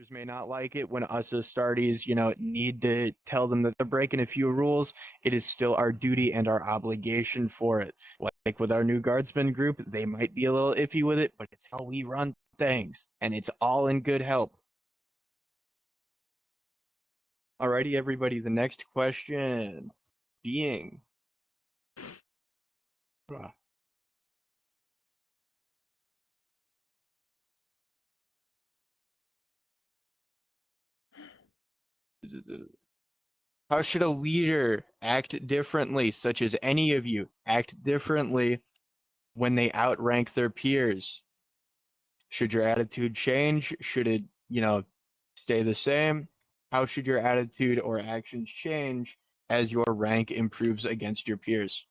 Officers may not like it when us as starties, need to tell them that they're breaking a few rules. It is still our duty and our obligation for it. Like with our new guardsman group, they might be a little iffy with it, but it's how we run things, and it's all in good help. Alrighty, everybody, the next question being... How should a leader act differently, such as any of you act differently when they outrank their peers? Should your attitude change? Should it, stay the same? How should your attitude or actions change as your rank improves against your peers?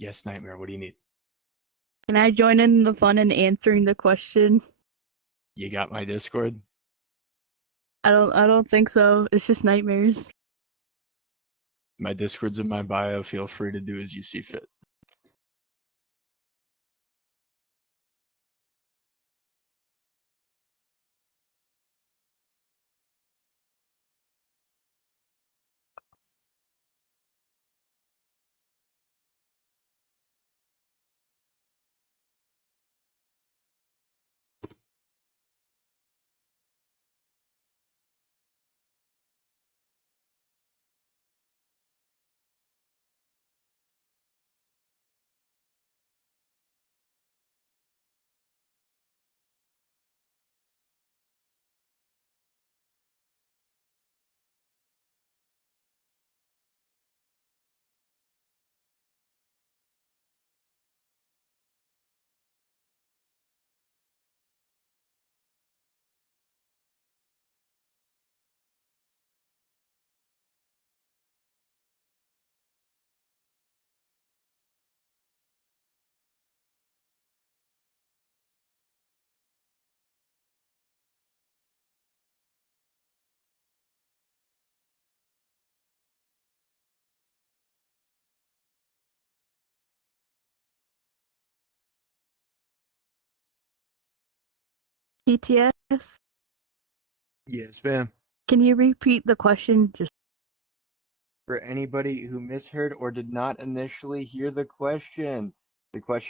Yes, Nightmare, what do you need? Can I join in the fun in answering the question? You got my Discord? I don't think so. It's just nightmares. My Discord's in my bio. Feel free to do as you see fit. PTS? Yes, ma'am. Can you repeat the question? Just For anybody who misheard or did not initially hear the question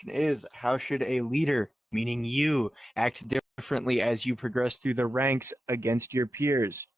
is, how should a leader, meaning you, act differently as you progress through the ranks against your peers?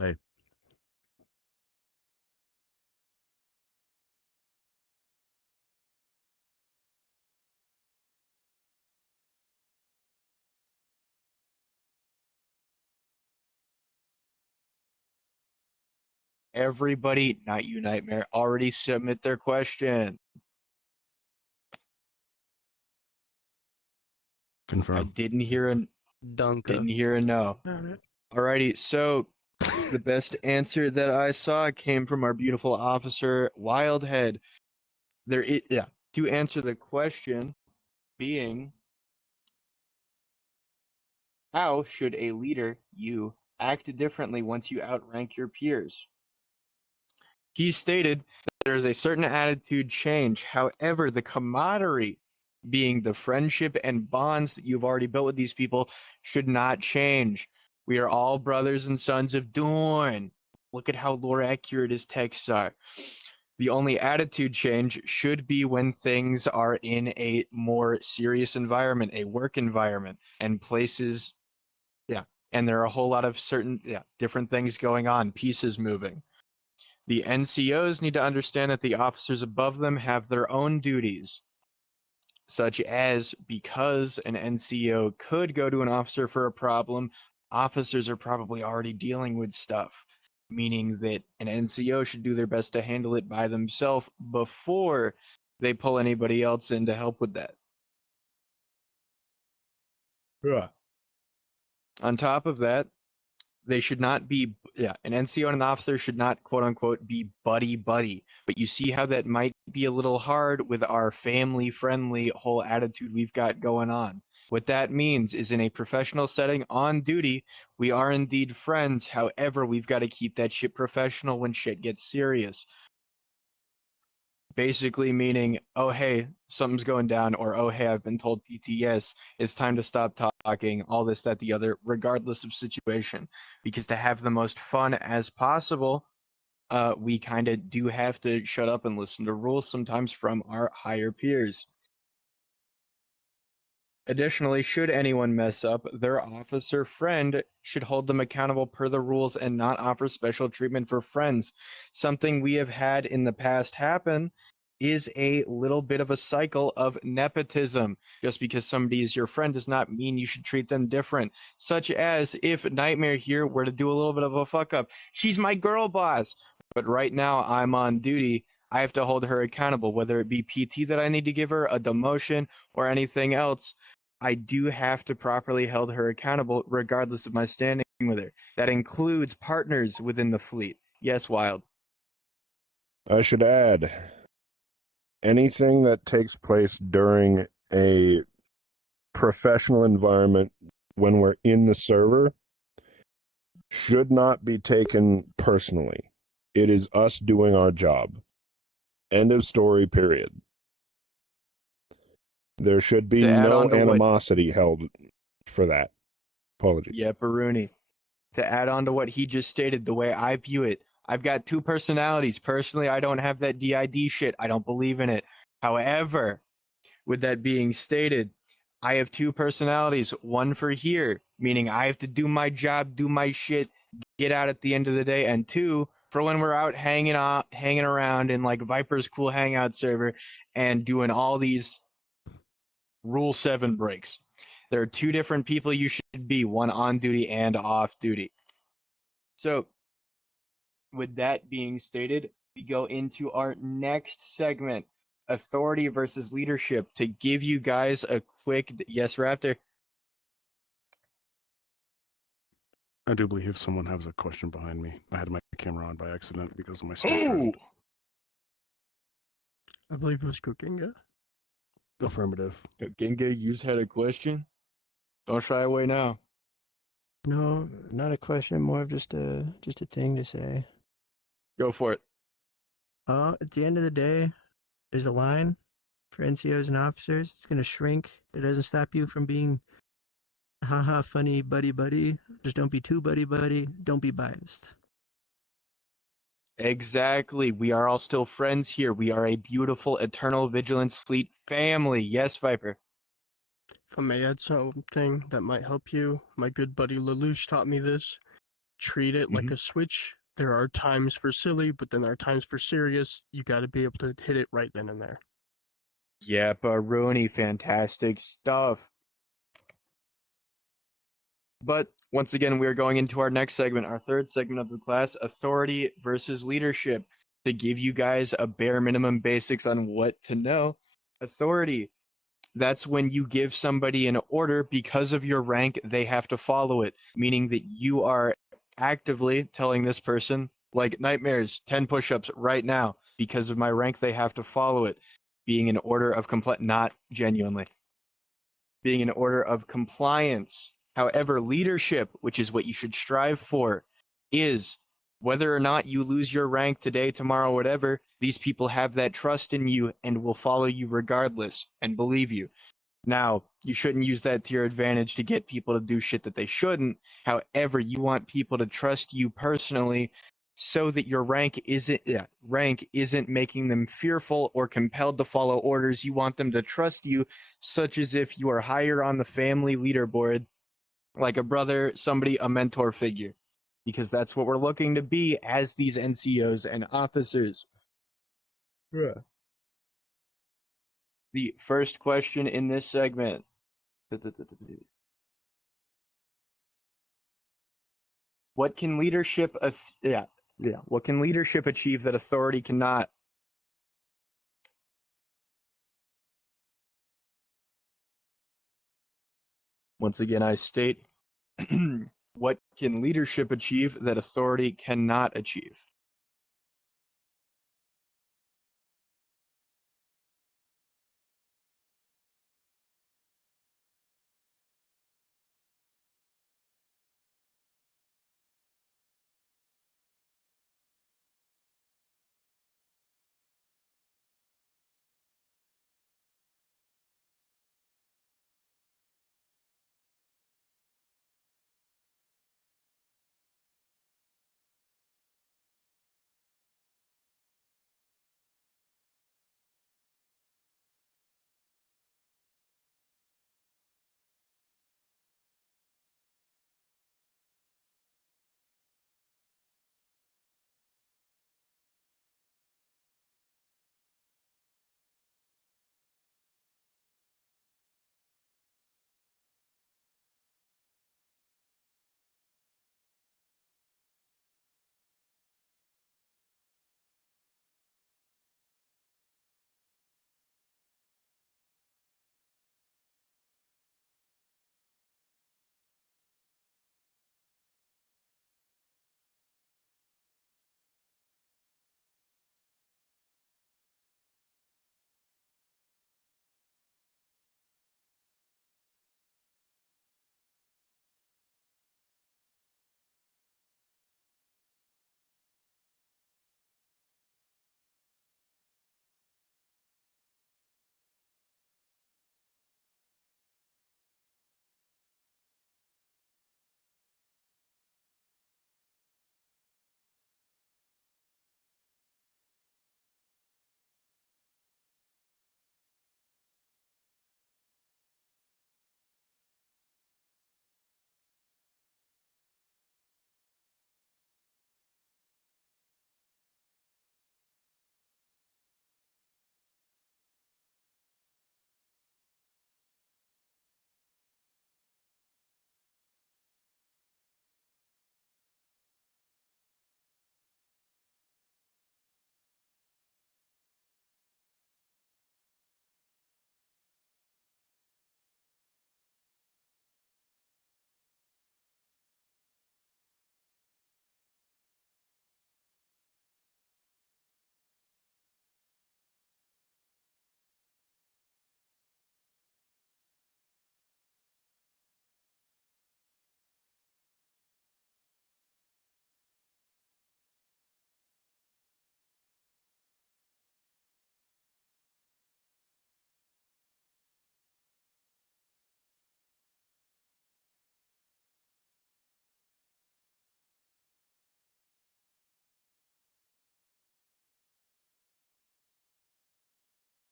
Hey. Everybody, not you, Nightmare, already submit their question. Confirm. I didn't hear a no. Alrighty, so the best answer that I saw came from our beautiful officer, Wildhead. To answer the question being, how should a leader, you, act differently once you outrank your peers? He stated that there is a certain attitude change. However, the camaraderie, being the friendship and bonds that you've already built with these people, should not change. We are all brothers and sons of Dawn. Look at how lore accurate his texts are. The only attitude change should be when things are in a more serious environment, a work environment, and places, and there are a whole lot of certain, different things going on, pieces moving. The NCOs need to understand that the officers above them have their own duties, such as because an NCO could go to an officer for a problem, officers are probably already dealing with stuff, meaning that an NCO should do their best to handle it by themselves before they pull anybody else in to help with that. Yeah. On top of that, they should not be, an NCO and an officer should not, quote unquote, be buddy-buddy. But you see how that might be a little hard with our family-friendly whole attitude we've got going on. What that means is in a professional setting on duty, we are indeed friends. However, we've got to keep that shit professional when shit gets serious. Basically meaning, oh, hey, something's going down, or oh, hey, I've been told PTS, it's time to stop talking, all this, that, the other, regardless of situation. Because to have the most fun as possible, we kind of do have to shut up and listen to rules sometimes from our higher peers. Additionally, should anyone mess up, their officer friend should hold them accountable per the rules and not offer special treatment for friends. Something we have had in the past happen is a little bit of a cycle of nepotism. Just because somebody is your friend does not mean you should treat them different. Such as if Nightmare here were to do a little bit of a fuck up. She's my girl boss, but right now I'm on duty. I have to hold her accountable, whether it be PT that I need to give her, a demotion, or anything else. I do have to properly hold her accountable regardless of my standing with her. That includes partners within the fleet. Yes, Wild. I should add, anything that takes place during a professional environment when we're in the server should not be taken personally. It is us doing our job. End of story, period. There should be no animosity held for that. Apologies. Yeah, Baruni. To add on to what he just stated, the way I view it, I've got two personalities. Personally, I don't have that DID shit. I don't believe in it. However, with that being stated, I have two personalities. One for here, meaning I have to do my job, do my shit, get out at the end of the day. And two, for when we're out hanging around in like Viper's cool hangout server and doing all these Rule 7 breaks. There are two different people you should be, one on duty and off duty. So, with that being stated, we go into our next segment, authority versus leadership, to give you guys a quick, yes, Raptor? I do believe someone has a question behind me. I had my camera on by accident because of my Snapchat. I believe it was Kukinga. Affirmative. Ginga, you had a question? Don't shy away now. No, not a question, more of just a thing to say. Go for it. At the end of the day, there's a line for NCOs and officers. It's gonna shrink. It doesn't stop you from being haha funny buddy. Just don't be too buddy. Don't be biased. Exactly. We are all still friends here. We are a beautiful Eternal Vigilance Fleet family. Yes, Viper. If I may add something that might help you, my good buddy Lelouch taught me this. Treat it like a switch. There are times for silly, but then there are times for serious. You got to be able to hit it right then and there. Yeah, Baruni, fantastic stuff. But once again, we are going into our next segment, our third segment of the class, authority versus leadership, to give you guys a bare minimum basics on what to know. Authority, that's when you give somebody an order because of your rank, they have to follow it, meaning that you are actively telling this person, like Nightmares, 10 push-ups right now. Because of my rank, they have to follow it. being an order of not genuinely, being an order of compliance. However, leadership, which is what you should strive for, is whether or not you lose your rank today, tomorrow, whatever, these people have that trust in you and will follow you regardless and believe you. Now, you shouldn't use that to your advantage to get people to do shit that they shouldn't. However, you want people to trust you personally so that your rank isn't making them fearful or compelled to follow orders. You want them to trust you, such as if you are higher on the family leaderboard, like a brother, somebody, a mentor figure, because that's what we're looking to be as these NCOs and officers. Bruh. The first question in this segment. What can leadership what can leadership achieve that authority cannot? Once again, I state, what can leadership achieve that authority cannot achieve?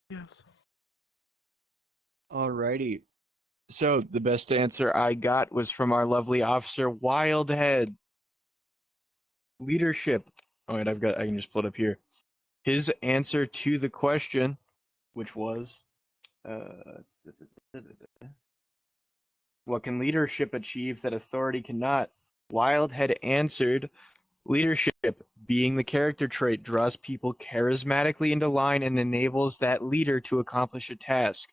Yes. Alrighty. So the best answer I got was from our lovely officer Wildhead. Leadership. Oh wait, I can just pull it up here. His answer to the question, which was what can leadership achieve that authority cannot? Wildhead answered, leadership, being the character trait, draws people charismatically into line and enables that leader to accomplish a task.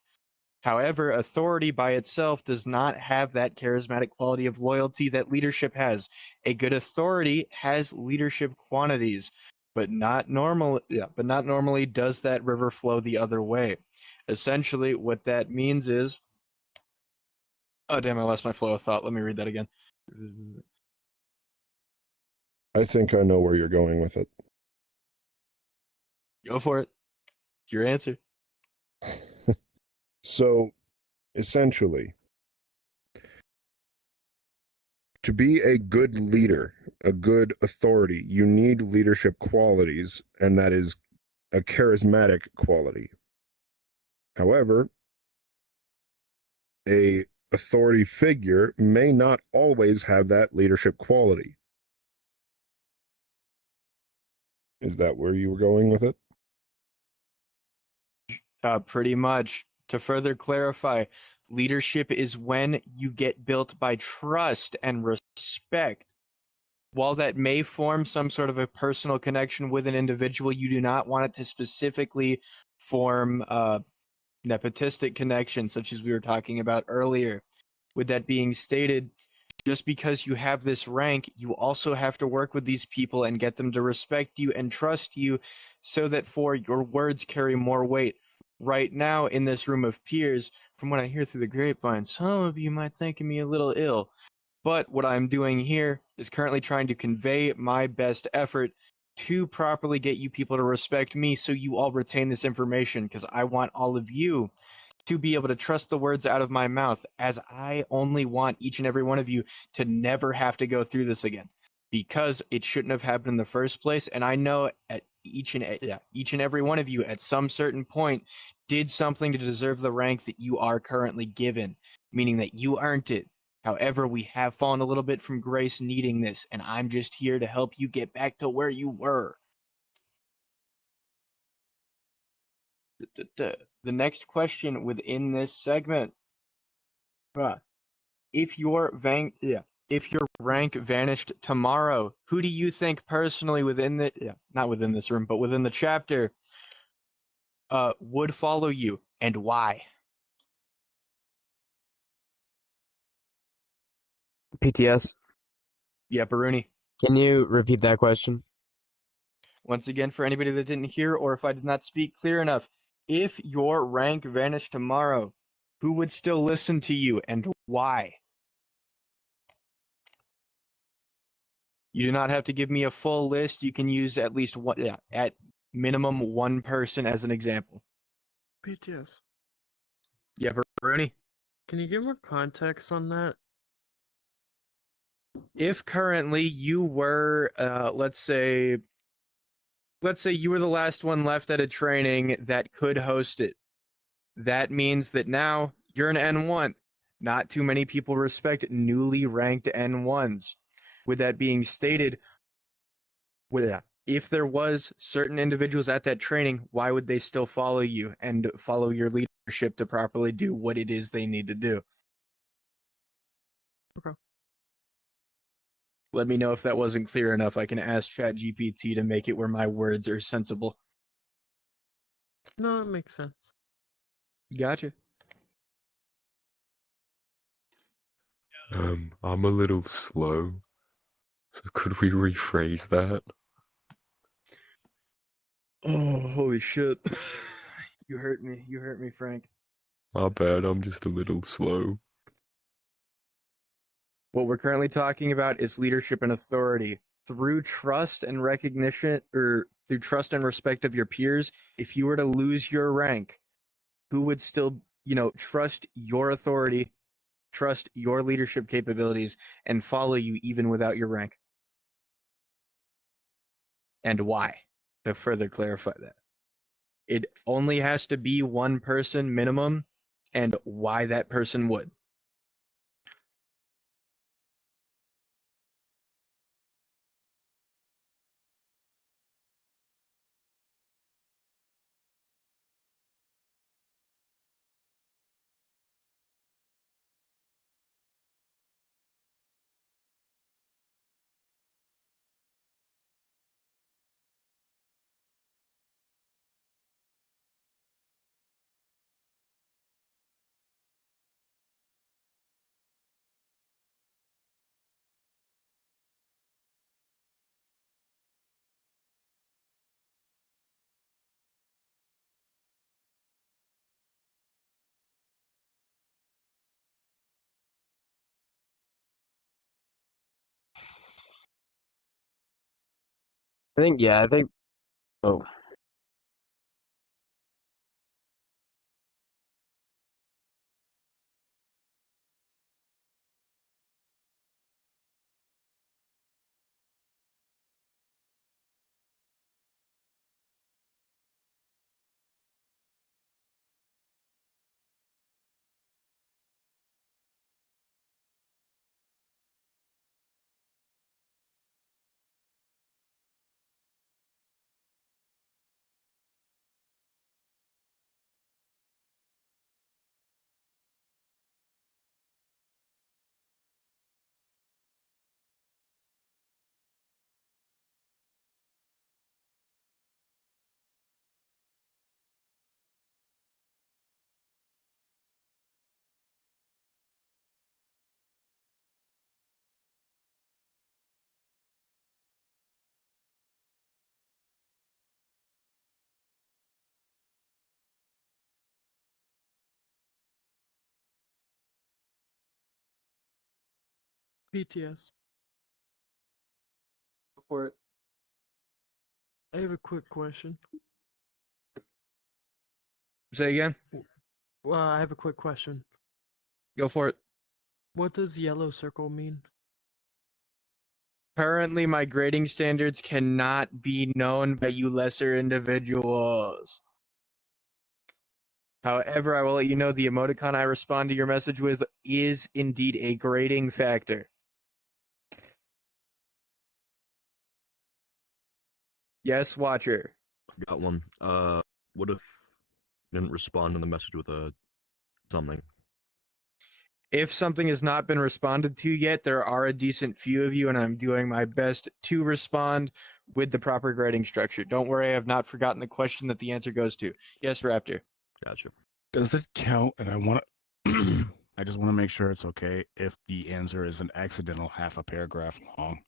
However, authority by itself does not have that charismatic quality of loyalty that leadership has. A good authority has leadership quantities. but not normal. Yeah, but not normally does that river flow the other way. Essentially, what that means is, oh damn, I lost my flow of thought. Let me read that again. I think I know where you're going with it. Go for it. Your answer. So, essentially, to be a good leader, a good authority, you need leadership qualities, and that is a charismatic quality. However, a authority figure may not always have that leadership quality. Is that where you were going with it? Pretty much. To further clarify, leadership is when you get built by trust and respect. While that may form some sort of a personal connection with an individual, you do not want it to specifically form nepotistic connections, such as we were talking about earlier. With that being stated, just because you have this rank, you also have to work with these people and get them to respect you and trust you so that for your words carry more weight. Right now, in this room of peers, from what I hear through the grapevine, some of you might think me a little ill. But what I'm doing here is currently trying to convey my best effort to properly get you people to respect me so you all retain this information, because I want all of you to be able to trust the words out of my mouth, as I only want each and every one of you to never have to go through this again, because it shouldn't have happened in the first place. And I know at each and every one of you at some certain point did something to deserve the rank that you are currently given, meaning that you earned it. However, we have fallen a little bit from grace needing this, and I'm just here to help you get back to where you were. The next question within this segment. If your rank vanished tomorrow, who do you think personally within the not within this room, but within the chapter would follow you, and why? PTS, Yeah, Baruni. can you repeat that question? Once again, for anybody that didn't hear or if I did not speak clear enough, if your rank vanished tomorrow, who would still listen to you and why? You do not have to give me a full list. You can use at least one, at minimum one person as an example. PTS. Yeah, Baruni. Can you give more context on that? If currently you were, let's say you were the last one left at a training that could host it, that means that now you're an N1. Not too many people respect newly ranked N1s. With that being stated, if there was certain individuals at that training, why would they still follow you and follow your leadership to properly do what it is they need to do? Okay. Let me know if that wasn't clear enough. I can ask ChatGPT to make it where my words are sensible. No, it makes sense. Gotcha. I'm a little slow. So could we rephrase that? Oh, holy shit. You hurt me. You hurt me, Frank. My bad, I'm just a little slow. What we're currently talking about is leadership and authority. Through trust and recognition, or through trust and respect of your peers, if you were to lose your rank, who would still, trust your authority, trust your leadership capabilities, and follow you even without your rank? And why? To further clarify that, it only has to be one person minimum, and why that person would. I think. Oh. BTS. For it. I have a quick question. Say again. Well, I have a quick question. Go for it. What does yellow circle mean? Currently, my grading standards cannot be known by you lesser individuals. However, I will let you know the emoticon I respond to your message with is indeed a grading factor. Yes, Watcher. Got one. What if you didn't respond to the message with a something? If something has not been responded to yet, there are a decent few of you, and I'm doing my best to respond with the proper grading structure. Don't worry, I have not forgotten the question that the answer goes to. Yes, Raptor. Gotcha. Does it count? And I want to. I just want to make sure it's okay if the answer is an accidental half a paragraph long.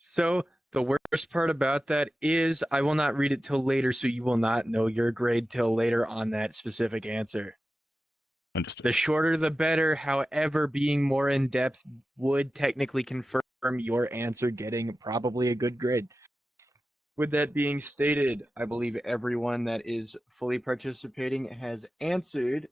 So the worst part about that is I will not read it till later, so you will not know your grade till later on that specific answer. Understood. The shorter the better, however, being more in depth would technically confirm your answer getting probably a good grade. With that being stated, I believe everyone that is fully participating has answered.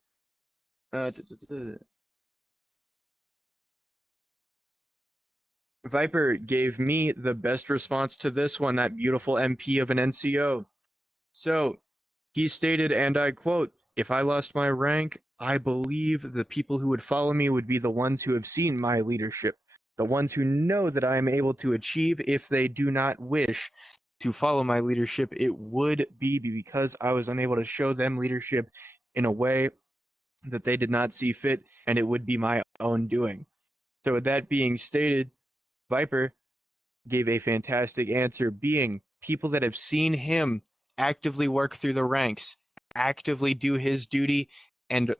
Viper gave me the best response to this one, that beautiful MP of an NCO. So he stated, and I quote, "If I lost my rank, I believe the people who would follow me would be the ones who have seen my leadership, the ones who know that I am able to achieve. If they do not wish to follow my leadership, it would be because I was unable to show them leadership in a way that they did not see fit, and it would be my own doing." So with that being stated, Viper gave a fantastic answer, being people that have seen him actively work through the ranks, actively do his duty, and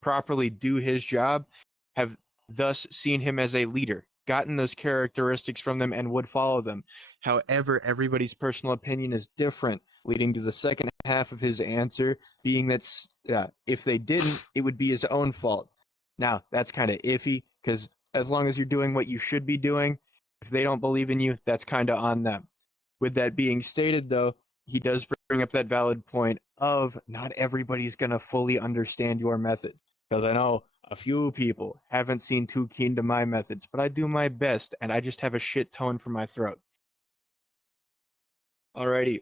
properly do his job, have thus seen him as a leader, gotten those characteristics from them, and would follow them. However, everybody's personal opinion is different, leading to the second half of his answer being that if they didn't, it would be his own fault. Now, that's kind of iffy, because as long as you're doing what you should be doing, if they don't believe in you, that's kind of on them. With that being stated, though, he does bring up that valid point of not everybody's going to fully understand your methods. Because I know a few people haven't seen too keen to my methods, but I do my best, and I just have a shit tone for my throat. Alrighty.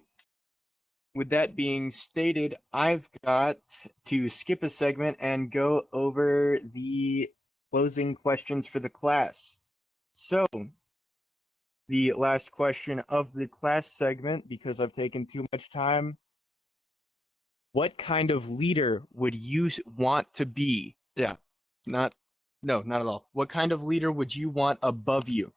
With that being stated, I've got to skip a segment and go over the closing questions for the class. So, the last question of the class segment, because I've taken too much time. What kind of leader would you want to be? Not at all. What kind of leader would you want above you?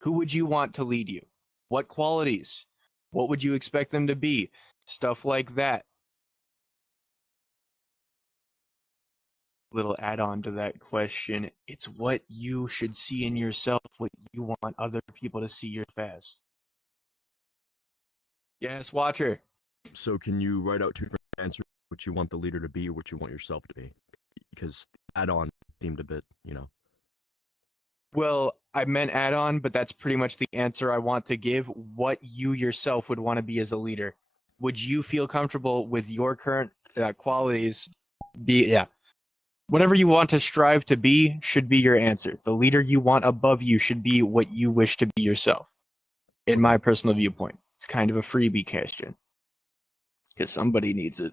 Who would you want to lead you? What qualities? What would you expect them to be? Stuff like that. Little add-on to that question. It's what you should see in yourself, what you want other people to see yourself as. Yes, Watcher. So can you write out two different answers, what you want the leader to be or what you want yourself to be? Because add-on seemed a bit, Well, I meant add-on, but that's pretty much the answer I want to give. What you yourself would want to be as a leader. Would you feel comfortable with your current qualities? Whatever you want to strive to be should be your answer. The leader you want above you should be what you wish to be yourself. In my personal viewpoint, it's kind of a freebie question because somebody needs it.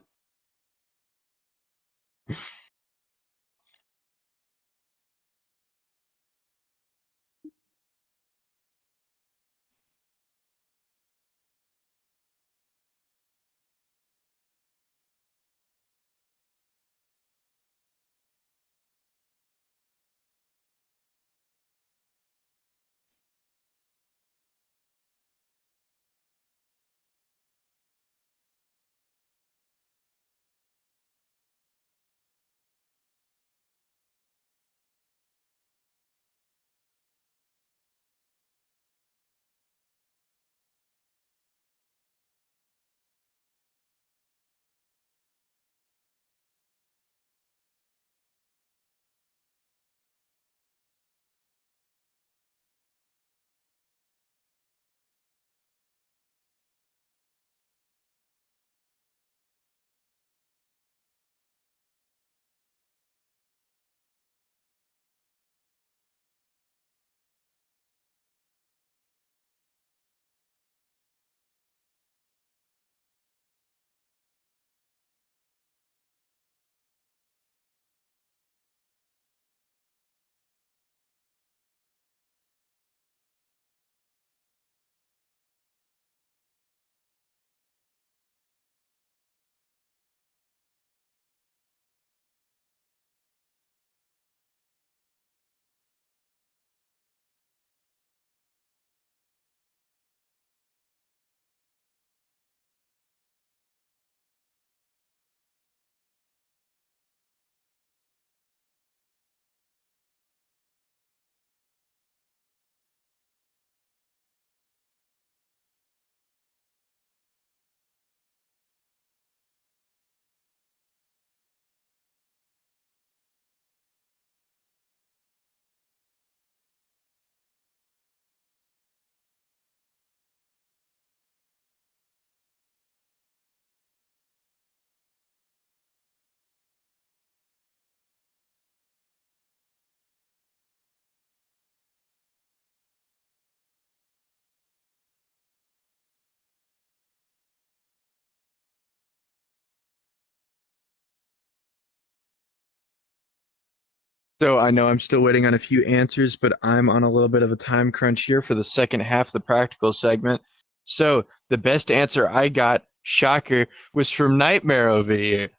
So I know I'm still waiting on a few answers, but I'm on a little bit of a time crunch here for the second half of the practical segment. So the best answer I got, shocker, was from Nightmare over here.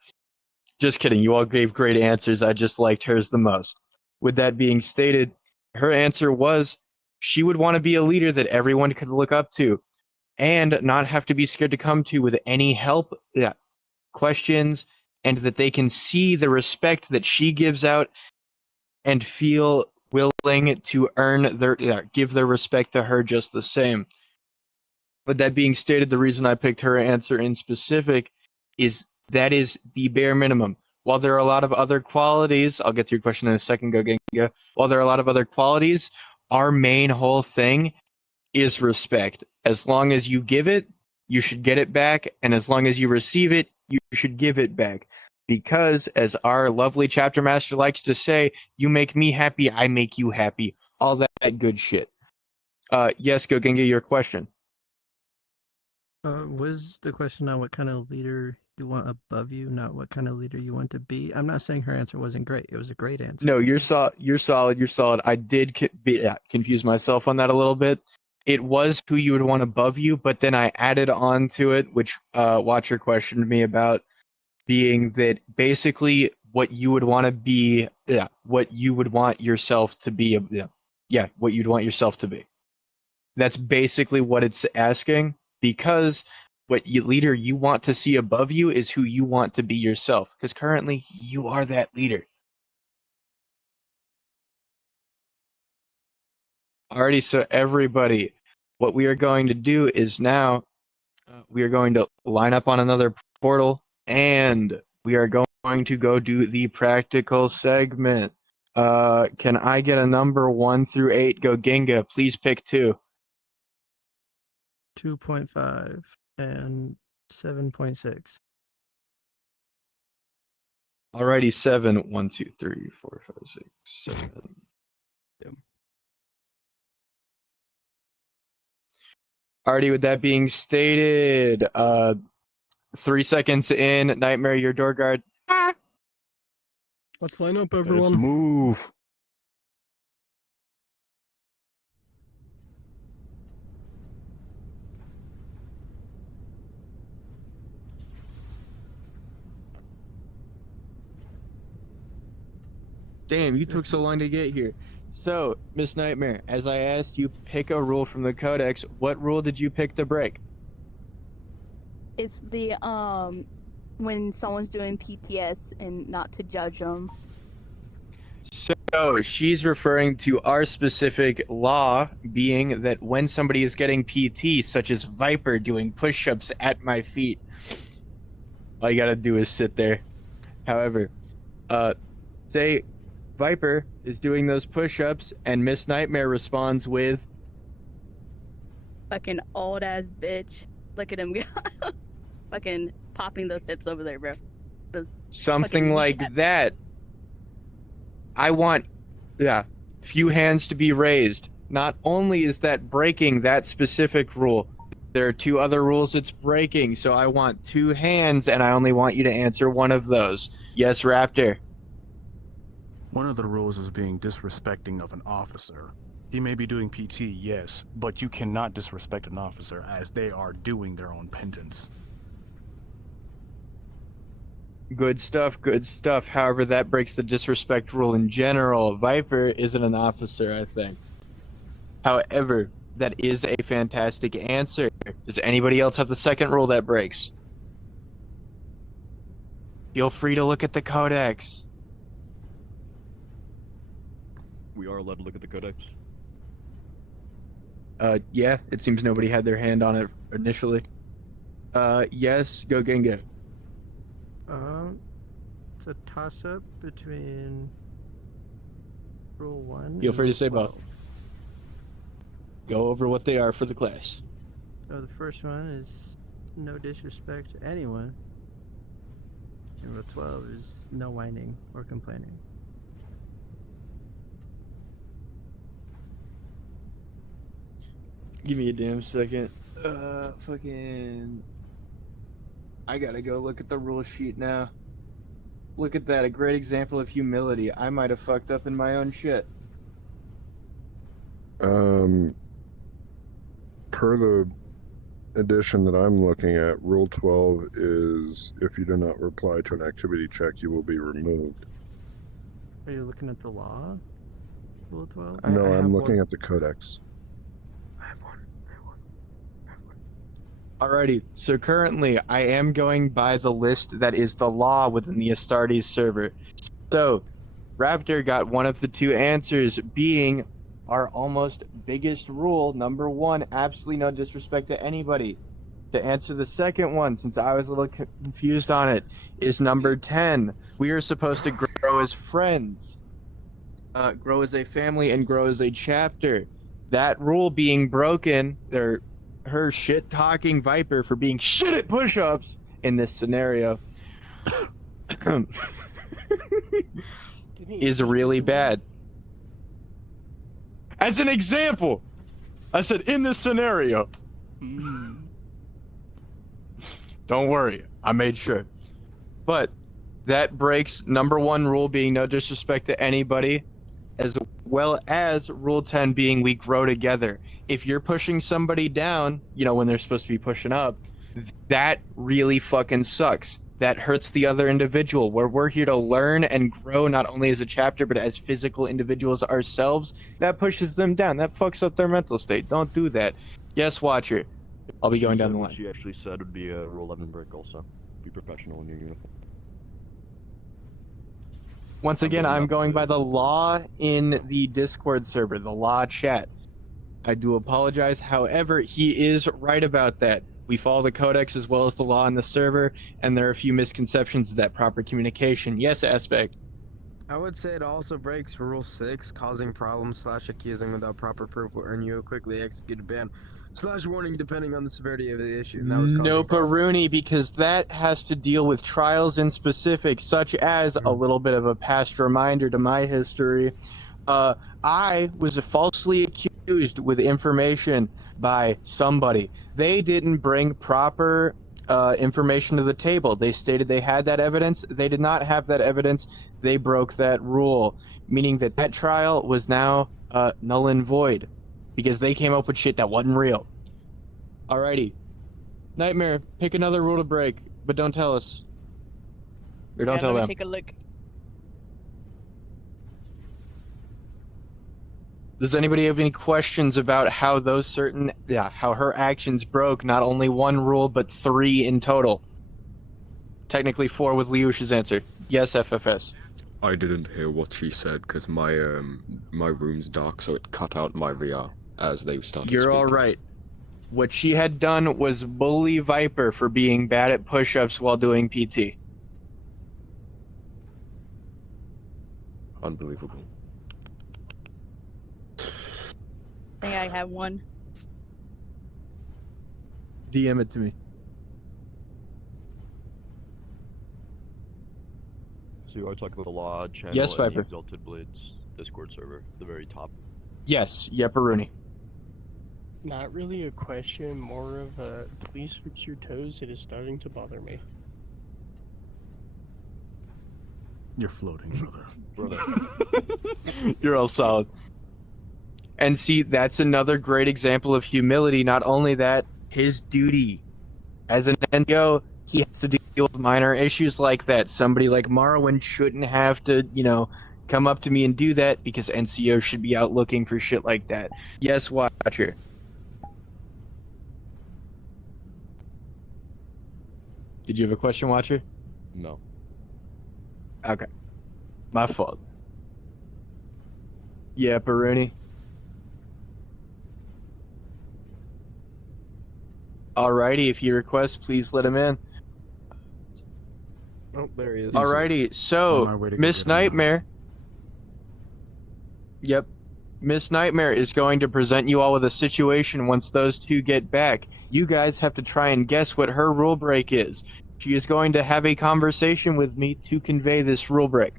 Just kidding. You all gave great answers. I just liked hers the most. With that being stated, her answer was she would want to be a leader that everyone could look up to and not have to be scared to come to with any help, questions, and that they can see the respect that she gives out and feel willing to earn their give their respect to her just the same. But that being stated, the reason I picked her answer in specific is that is the bare minimum. While there are a lot of other qualities, I'll get to your question in a second, Gogenga. While there are a lot of other qualities, our main whole thing is respect. As long as you give it, you should get it back, and as long as you receive it, you should give it back. Because, as our lovely chapter master likes to say, you make me happy, I make you happy. All that good shit. Yes, Gogenga, your question. Was the question on what kind of leader you want above you, not what kind of leader you want to be? I'm not saying her answer wasn't great. It was a great answer. No, you're solid. You're solid. I did confuse myself on that a little bit. It was who you would want above you, but then I added on to it, which Watcher questioned me about, being that basically what you would want to be, what you would want yourself to be, what you'd want yourself to be. That's basically what it's asking, because what leader you want to see above you is who you want to be yourself, because currently you are that leader. Alrighty, so everybody, what we are going to do is now we are going to line up on another portal, and we are going to go do the practical segment. Can I get a number 1 through 8? Go Ginga. Please pick 2. 2.5 and 7.6. Alrighty, 7. 1, 2, 3, 4, 5, 6, 7. Yep. Alrighty, with that being stated, 3 seconds in, Nightmare, your door guard. Let's line up, Let's everyone. move. Damn, you took so long to get here. So, Miss Nightmare, as I asked you, pick a rule from the Codex. What rule did you pick to break? It's the when someone's doing PTS and not to judge them. So, she's referring to our specific law being that when somebody is getting PT, such as Viper doing push-ups at my feet, all you gotta do is sit there. However, say Viper is doing those push-ups and Miss Nightmare responds with Fucking old ass bitch. Look at him. Fucking popping those hips over there, bro. Those something fucking like kneecaps. that. I want, few hands to be raised. Not only is that breaking that specific rule, there are 2 other rules it's breaking, so I want 2 hands, and I only want you to answer one of those. Yes, Raptor? One of the rules is being disrespecting of an officer. He may be doing PT, yes, but you cannot disrespect an officer as they are doing their own penance. Good stuff, good stuff. However, that breaks the disrespect rule in general. Viper isn't an officer, I think. However, that is a fantastic answer. Does anybody else have the second rule that breaks? Feel free to look at the Codex. We are allowed to look at the codex. Yeah, it seems nobody had their hand on it initially. Yes, go Ginga. It's a toss-up between rule 1. Feel and free to rule say 12. both. Go over what they are for the class. So the first one is no disrespect to anyone. And rule 12 is no whining or complaining. Give me a damn second. Fucking... I gotta go look at the rule sheet now. Look at that, a great example of humility. I might have fucked up in my own shit. Per the edition that I'm looking at, Rule 12 is if you do not reply to an activity check, you will be removed. Are you looking at the law? Rule 12? No, I I'm have looking one. at the Codex. I have one. Alrighty, so currently I am going by the list that is the law within the Astartes server. So, Raptor got one of the 2 answers, being our almost biggest rule, number 1, absolutely no disrespect to anybody. To answer the second one, since I was a little confused on it, is number 10. We are supposed to grow as friends, grow as a family, and grow as a chapter. That rule being broken, her shit-talking Viper for being shit at push-ups in this scenario is really bad. As an example, I said in this scenario. Don't worry, I made sure. But that breaks number 1 rule being no disrespect to anybody, as well as rule 10 being we grow together. If you're pushing somebody down, when they're supposed to be pushing up, that really fucking sucks. That hurts the other individual. Where we're here to learn and grow not only as a chapter, but as physical individuals ourselves, that pushes them down. That fucks up their mental state. Don't do that. Yes, Watcher. I'll be going down the line. She actually said would be a Rule 11 break also. Be professional in your uniform. Once again, I'm going by the law in the Discord server, the law chat. I do apologize. However, he is right about that. We follow the codex as well as the law in the server, and there are a few misconceptions of that proper communication. Yes, Aspect. I would say it also breaks Rule 6, causing problems / accusing without proper proof will earn you a quickly executed ban / warning depending on the severity of the issue. And that was No, causing problems. Rooney, because that has to deal with trials in specific, such as a little bit of a past reminder to my history. I was falsely accused with information by somebody. They didn't bring proper information to the table. They stated they had that evidence. They did not have that evidence. They broke that rule, meaning that that trial was now null and void because they came up with shit that wasn't real. Alrighty. Nightmare, pick another rule to break, but don't tell us. Or don't tell let me them. take a look. Does anybody have any questions about how how her actions broke not only one rule, but 3 in total? Technically 4 with Liush's answer. Yes, FFS. I didn't hear what she said because my room's dark, so it cut out my VR as they started You're speaking. all right. What she had done was bully Viper for being bad at push-ups while doing PT. Unbelievable. I think I have one. DM it to me. So you are talking about the law channel Yes, and Viper. the Exalted Blades Discord server, the very top. Yes, Yepperuni. Not really a question, more of a please fix your toes, it is starting to bother me. You're floating, brother. You're all solid. And see, that's another great example of humility. Not only that, his duty as an NCO, he has to deal with minor issues like that. Somebody like Marwin shouldn't have to, come up to me and do that because NCO should be out looking for shit like that. Yes, Watcher. Did you have a question, Watcher? No. Okay. My fault. Yeah, Peruni. Alrighty, if you request, please let him in. Oh, there he is. Alrighty, so, On my way to go Miss get him now. Nightmare. Yep. Miss Nightmare is going to present you all with a situation once those two get back. You guys have to try and guess what her rule break is. She is going to have a conversation with me to convey this rule break.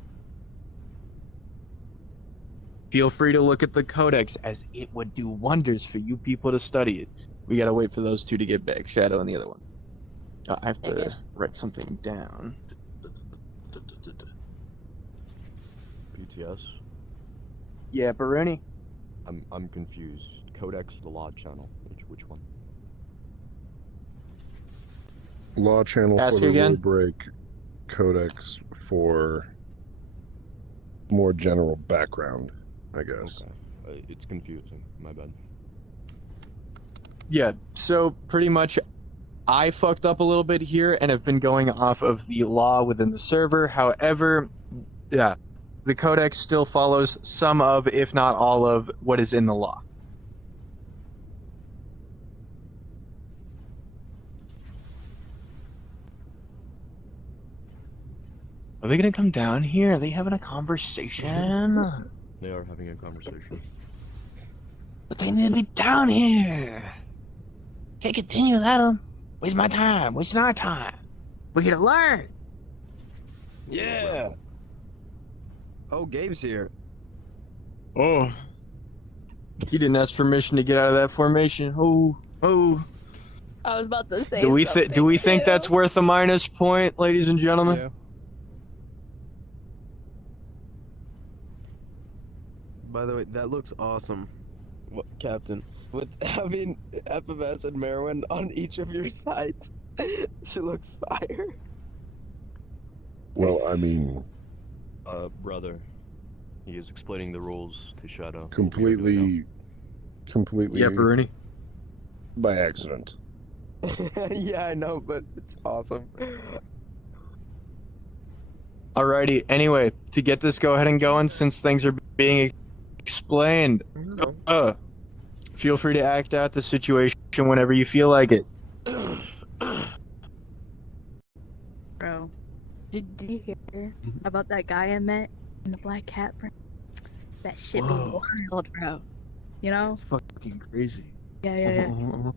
Feel free to look at the codex, as it would do wonders for you people to study it. We gotta wait for those two to get back, Shadow and the other one. I have to write something down. PTS? Yeah, Baruni? I'm confused. Codex, the law channel. Which one? Law channel Ask for the again? rule break, codex for more general background, I guess. Okay. It's confusing. My bad. Yeah, so pretty much I fucked up a little bit here and have been going off of the law within the server. However, yeah, the codex still follows some of, if not all of, what is in the law. Are they gonna come down here? Are they having a conversation? They are having a conversation. But they need to be down here. Can't continue without them. Waste my time. Wasting our time. We're here to learn. Yeah. Oh, Gabe's here. Oh. He didn't ask permission to get out of that formation. Oh. I was about to say. Do we think that's worth a minus point, ladies and gentlemen? Yeah. By the way, that looks awesome, Captain. With having FMS and Merwin on each of your sides, she looks fire. Well, I mean, Brother, he is explaining the rules to Shadow. completely Yeah, Baruni. by accident. Yeah, I know, but it's awesome. Alrighty, anyway, to get this go ahead and going, since things are being explained, feel free to act out the situation whenever you feel like it. Bro, did you hear about that guy I met And the black cat, bro. That shit be Whoa. wild, bro. You know? It's fucking crazy. Yeah, yeah, yeah. And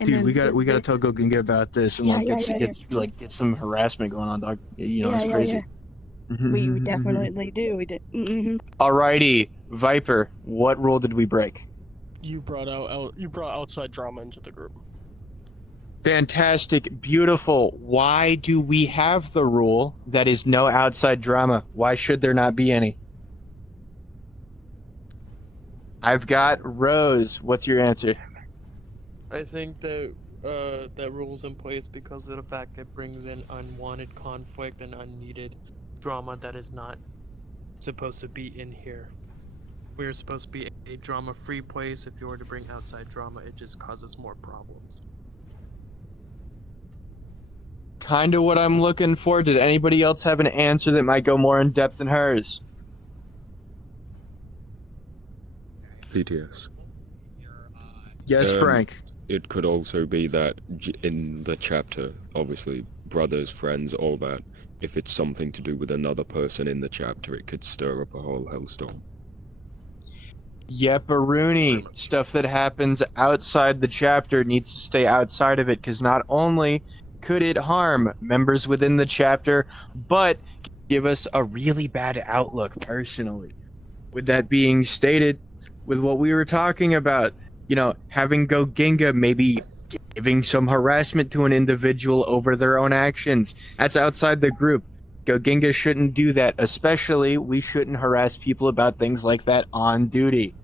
And dude, then we got the- to tell Goginga about this and Yeah, like yeah, yeah, get some harassment going on, dog. You know, yeah, it's yeah, crazy. yeah. We definitely do. We did. Alrighty, Viper. What rule did we break? You brought outside drama into the group. Fantastic, beautiful. Why do we have the rule that is no outside drama? Why should there not be any? I've got Rose. What's your answer? I think that that rule's in place because of the fact it brings in unwanted conflict and unneeded drama that is not supposed to be in here. We're supposed to be a drama-free place. If you were to bring outside drama, it just causes more problems. Kind of what I'm looking for. Did anybody else have an answer that might go more in depth than hers? PTS. Yes, Frank. It could also be that in the chapter, obviously, brothers, friends, all that, if it's something to do with another person in the chapter, it could stir up a whole hellstorm. Yepperoonie. Stuff that happens outside the chapter needs to stay outside of it, because not only could it harm members within the chapter, but give us a really bad outlook personally. With that being stated, with what we were talking about, you know, having Goginga maybe giving some harassment to an individual over their own actions, that's outside the group. Goginga shouldn't do that, especially we shouldn't harass people about things like that on duty.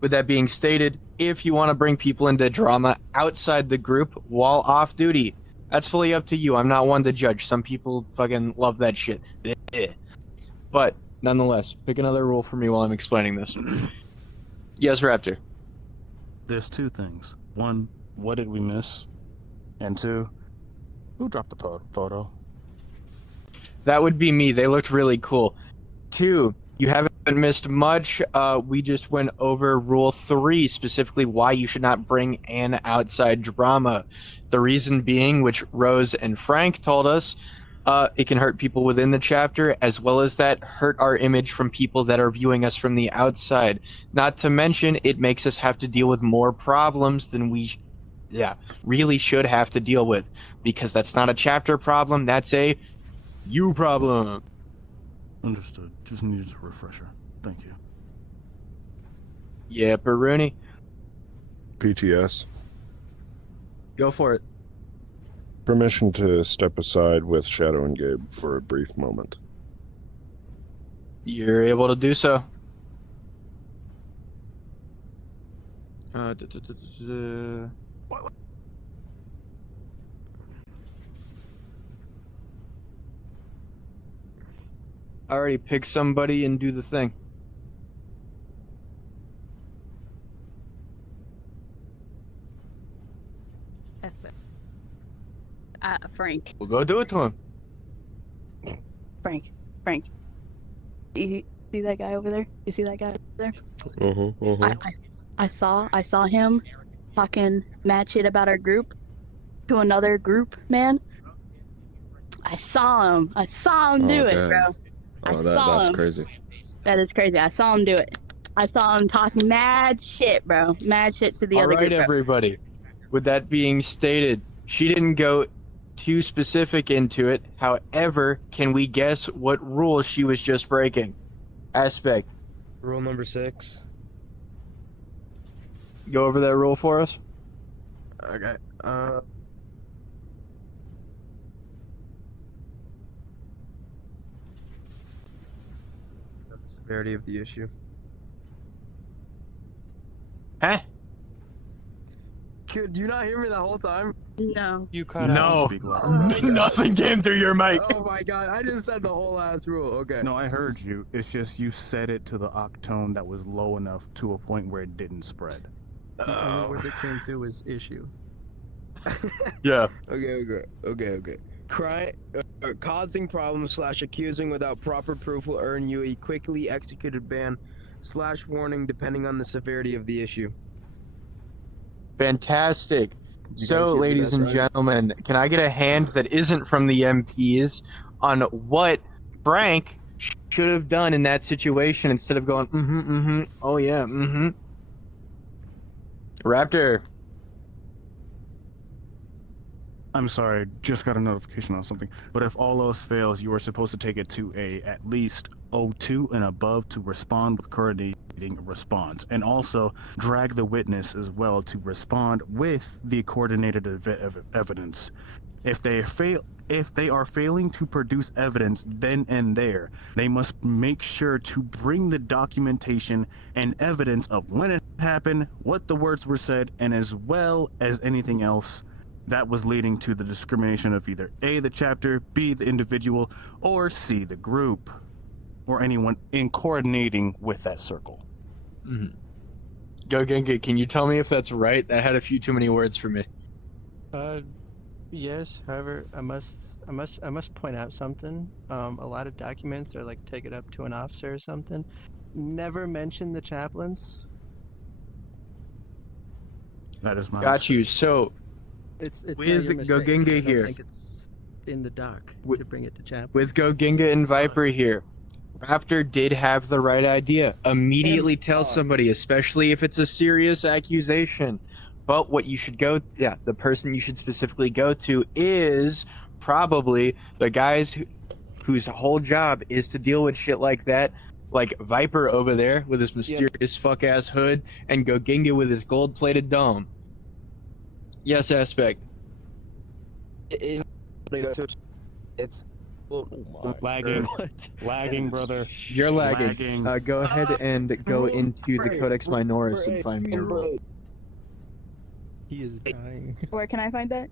With that being stated, if you want to bring people into drama outside the group while off duty, that's fully up to you. I'm not one to judge. Some people fucking love that shit. But nonetheless, pick another rule for me while I'm explaining this. Yes, Raptor. There's two things. One, what did we miss? And two, who dropped the photo? That would be me. They looked really cool. 2, you haven't missed much. We just went over Rule 3, specifically why you should not bring in outside drama. The reason being, which Rose and Frank told us, it can hurt people within the chapter, as well as that hurt our image from people that are viewing us from the outside. Not to mention, it makes us have to deal with more problems than we really should have to deal with, because that's not a chapter problem, that's a you problem. Understood. Just needed a refresher. Thank you. Yeah, Rooney. PTS. Go for it. Permission to step aside with Shadow and Gabe for a brief moment. You're able to do so. Already pick somebody and do the thing. Frank. We'll go do it to him. Frank. You see that guy over there? You see that guy over there? I saw him talking mad shit about our group to another group, man. I saw him do it, bro. That's crazy. That is crazy. I saw him do it. I saw him talk mad shit, bro. Mad shit to the other group. All right, everybody. With that being stated, she didn't go too specific into it. However, can we guess what rule she was just breaking? Aspect. Rule number 6. Go over that rule for us. Okay. The severity of the issue. Huh? Could you not hear me the whole time? No. You cut No. out. Nothing came through your mic. Oh my god, I just said the whole ass rule. Okay. No, I heard you. It's just you said it to the octone that was low enough to a point where it didn't spread. The only word that came through was issue. Yeah. Okay. Causing problems / accusing without proper proof will earn you a quickly executed ban / warning depending on the severity of the issue. Fantastic. You guys So, hear me? ladies That's and right. gentlemen, can I get a hand that isn't from the MPs on what Frank should have done in that situation instead of going, oh yeah, Raptor. I'm sorry, just got a notification on something. But if all else fails, you are supposed to take it to a at least O2 and above to respond with coordinating a response, and also drag the witness as well to respond with the coordinated evidence. If they are failing to produce evidence then and there, they must make sure to bring the documentation and evidence of when it happened, what the words were said, and as well as anything else that was leading to the discrimination of either A, the chapter, B, the individual, or C, the group, or anyone in coordinating with that circle. Go Genki, can you tell me if that's right? That had a few too many words for me. Yes. However, I must point out something. A lot of documents are like take it up to an officer or something. Never mention the chaplains. That is my Got you. So It's with not your mistake, Goginga because I here. don't think it's in the doc to bring it to chaplains. with Goginga and Viper here, Raptor did have the right idea. Immediately tell somebody, especially if it's a serious accusation. But what you should the person you should specifically go to is probably the guys whose whole job is to deal with shit like that. Like Viper over there with his mysterious fuck-ass hood, and Goginga with his gold-plated dome. Yes, Aspect. It's lagging, brother. You're lagging. Go ahead and go into the Codex Minoris and find me a rule. He is dying. Where can I find that?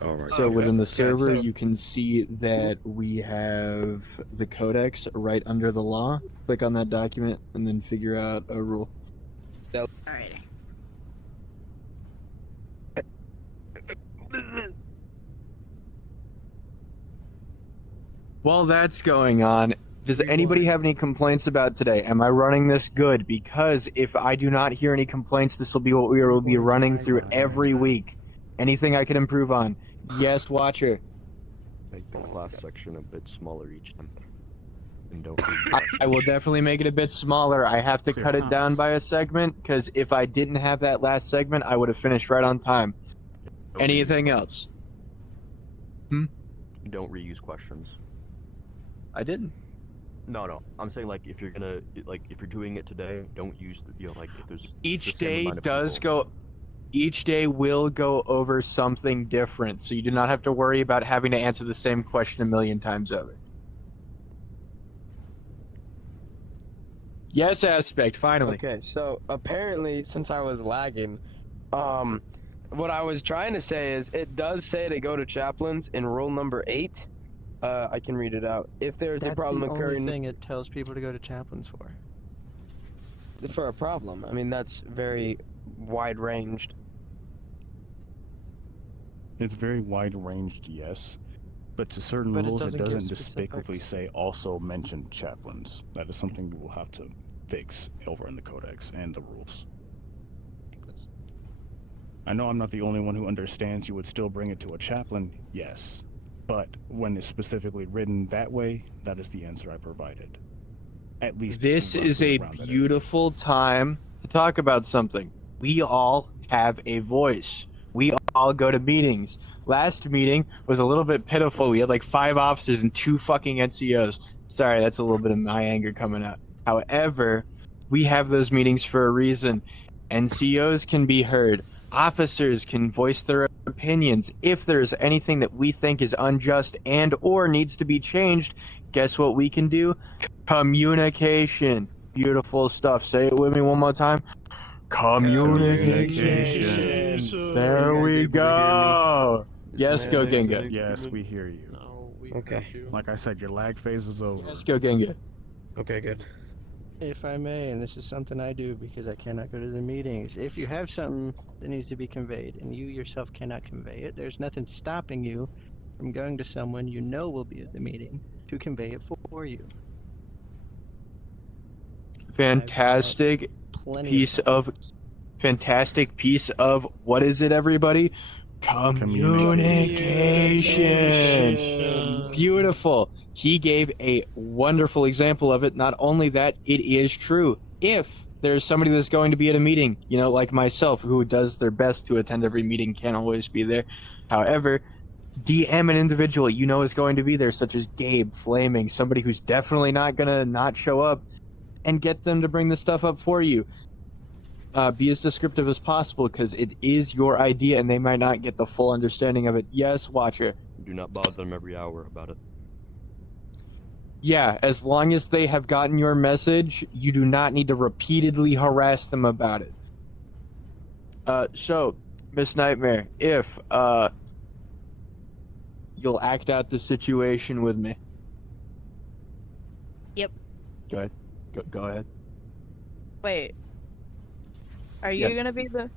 All right. So within the server, so- you can see that we have the Codex right under the law. Click on that document and then figure out a rule. Alright. While that's going on, does anybody have any complaints about today? Am I running this good? Because if I do not hear any complaints, this will be what we will be running through every week. Anything I can improve on? Yes, Watcher. Make the class section a bit smaller each time. And don't I will definitely make it a bit smaller. I have to cut it down by a segment, because if I didn't have that last segment, I would have finished right on time. Anything else? Don't reuse questions. I didn't. No. I'm saying, like, if you're gonna, like, if you're doing it today, don't use the, like, if there's Each the same day amount of does people. go. Each day will go over something different, so you do not have to worry about having to answer the same question a million times over. Yes, Aspect, finally. Okay, so apparently, since I was lagging, what I was trying to say is, it does say to go to chaplains in rule number 8. I can read it out. If there's a problem That's the occurring only thing it tells people to go to chaplains for. a problem, I mean, that's very wide ranged. It's very wide ranged, yes. But to certain But it rules, it doesn't give doesn't specifically specifics. say also mention chaplains. That is something we will have to fix over in the Codex and the rules. I know I'm not the only one who understands you would still bring it to a chaplain, yes. But when it's specifically written that way, that is the answer I provided. At least This is roughly a around that area. beautiful time to talk about something. We all have a voice. We all go to meetings. Last meeting was a little bit pitiful. We had like 5 officers and 2 fucking NCOs. Sorry, that's a little bit of my anger coming out. However, we have those meetings for a reason. NCOs can be heard. Officers can voice their opinions. If there's anything that we think is unjust and or needs to be changed, guess what we can do? Communication. Beautiful stuff. Say it with me one more time. Communication. There we go. Yes, go Genga. Yes, we hear you. No, we Okay. heard you. Like I said, your lag phase is over. Yes, go Genga. Okay, good. If I may, and this is something I do because I cannot go to the meetings, if you have something that needs to be conveyed and you yourself cannot convey it, there's nothing stopping you from going to someone you know will be at the meeting to convey it for you. Fantastic Plenty piece of what is it, everybody? Communication. Beautiful. He gave a wonderful example of it. Not only that, it is true. If there's somebody that's going to be at a meeting, like myself, who does their best to attend every meeting, can't always be there. However, DM an individual is going to be there, such as Gabe, Flaming, somebody who's definitely not going to not show up, and get them to bring the stuff up for you. Be as descriptive as possible, because it is your idea and they might not get the full understanding of it. Yes, Watcher. Do not bother them every hour about it. Yeah, as long as they have gotten your message, you do not need to repeatedly harass them about it. So, Miss Nightmare, if you'll act out the situation with me. Yep. Go ahead. Go ahead. Wait. Are you Yes. gonna be the?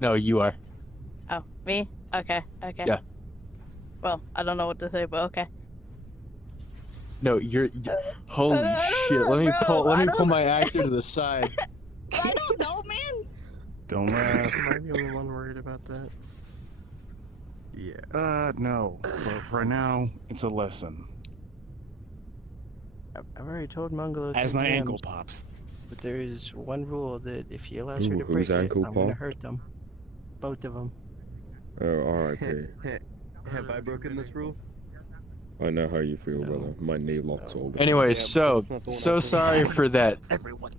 No, you are. Oh, me? Okay. Yeah. Well, I don't know what to say, but okay. No, you're. Holy shit! Let me pull my actor to the side. I don't know, man. Don't laugh. Am I the only one worried about that? Yeah. No. But for now, it's a lesson. I've already told Mongolo. As my 3 ankle DMs, pops. But there is one rule that if he allows her Ooh, to whose break it, ankle I'm gonna pop? hurt them. Both of them. Oh, R.I.P. Have I broken this rule? I know how you feel, brother. My knee locks all the time. Anyway, Yeah, so but that's not the one I'm sorry for that. Everyone.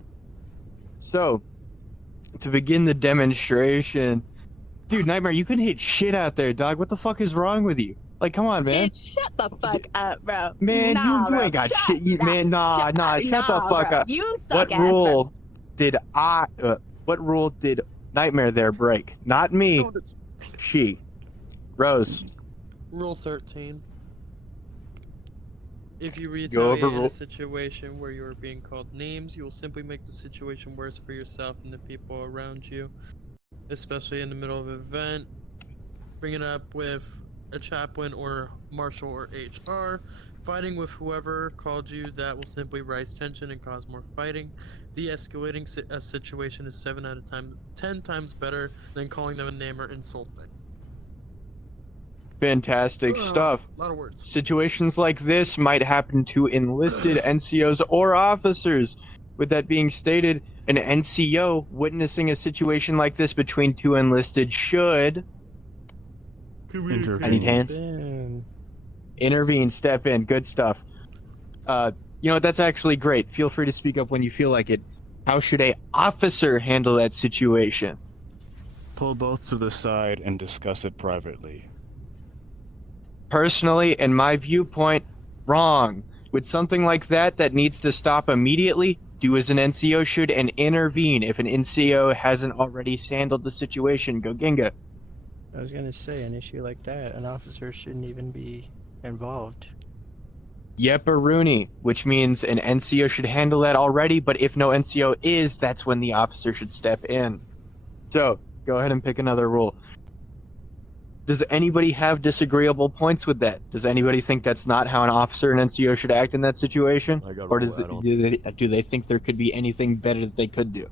So, to begin the demonstration, dude, Nightmare, you couldn't hit shit out there, dog. What the fuck is wrong with you? Like, come on, man. Dude, shut the fuck up, bro. Man, nah, you bro. ain't got Shut shit. Shut the fuck bro. up. You What suck ass, rule did what rule did Nightmare there break? Not me. She. Rose. Rule 13. If you Go retaliate over in rule- a situation where you are being called names, you will simply make the situation worse for yourself and the people around you, especially in the middle of an event. Bring it up with a chaplain or marshal or HR. Fighting with whoever called you, that will simply rise tension and cause more fighting. De-escalating a situation is 7 out of 10 times better than calling them a name or insulting. Fantastic stuff. A lot of words. Situations like this might happen to enlisted NCOs or officers. With that being stated, an NCO witnessing a situation like this between two enlisted should Intervene. I need hands. Ben. Intervene, step in. Good stuff. That's actually great. Feel free to speak up when you feel like it. How should a officer handle that situation? Pull both to the side and discuss it privately. Personally, in my viewpoint, wrong. With something like that needs to stop immediately, do as an NCO should and intervene. If an NCO hasn't already handled the situation, go Ginga. I was gonna say, an issue like that, an officer shouldn't even be involved. Yepperoonie, which means an NCO should handle that already, but if no NCO is, that's when the officer should step in. So, go ahead and pick another rule. Does anybody have disagreeable points with that? Does anybody think that's not how an officer and NCO should act in that situation? I got a Or rule add-on. do they think there could be anything better that they could do?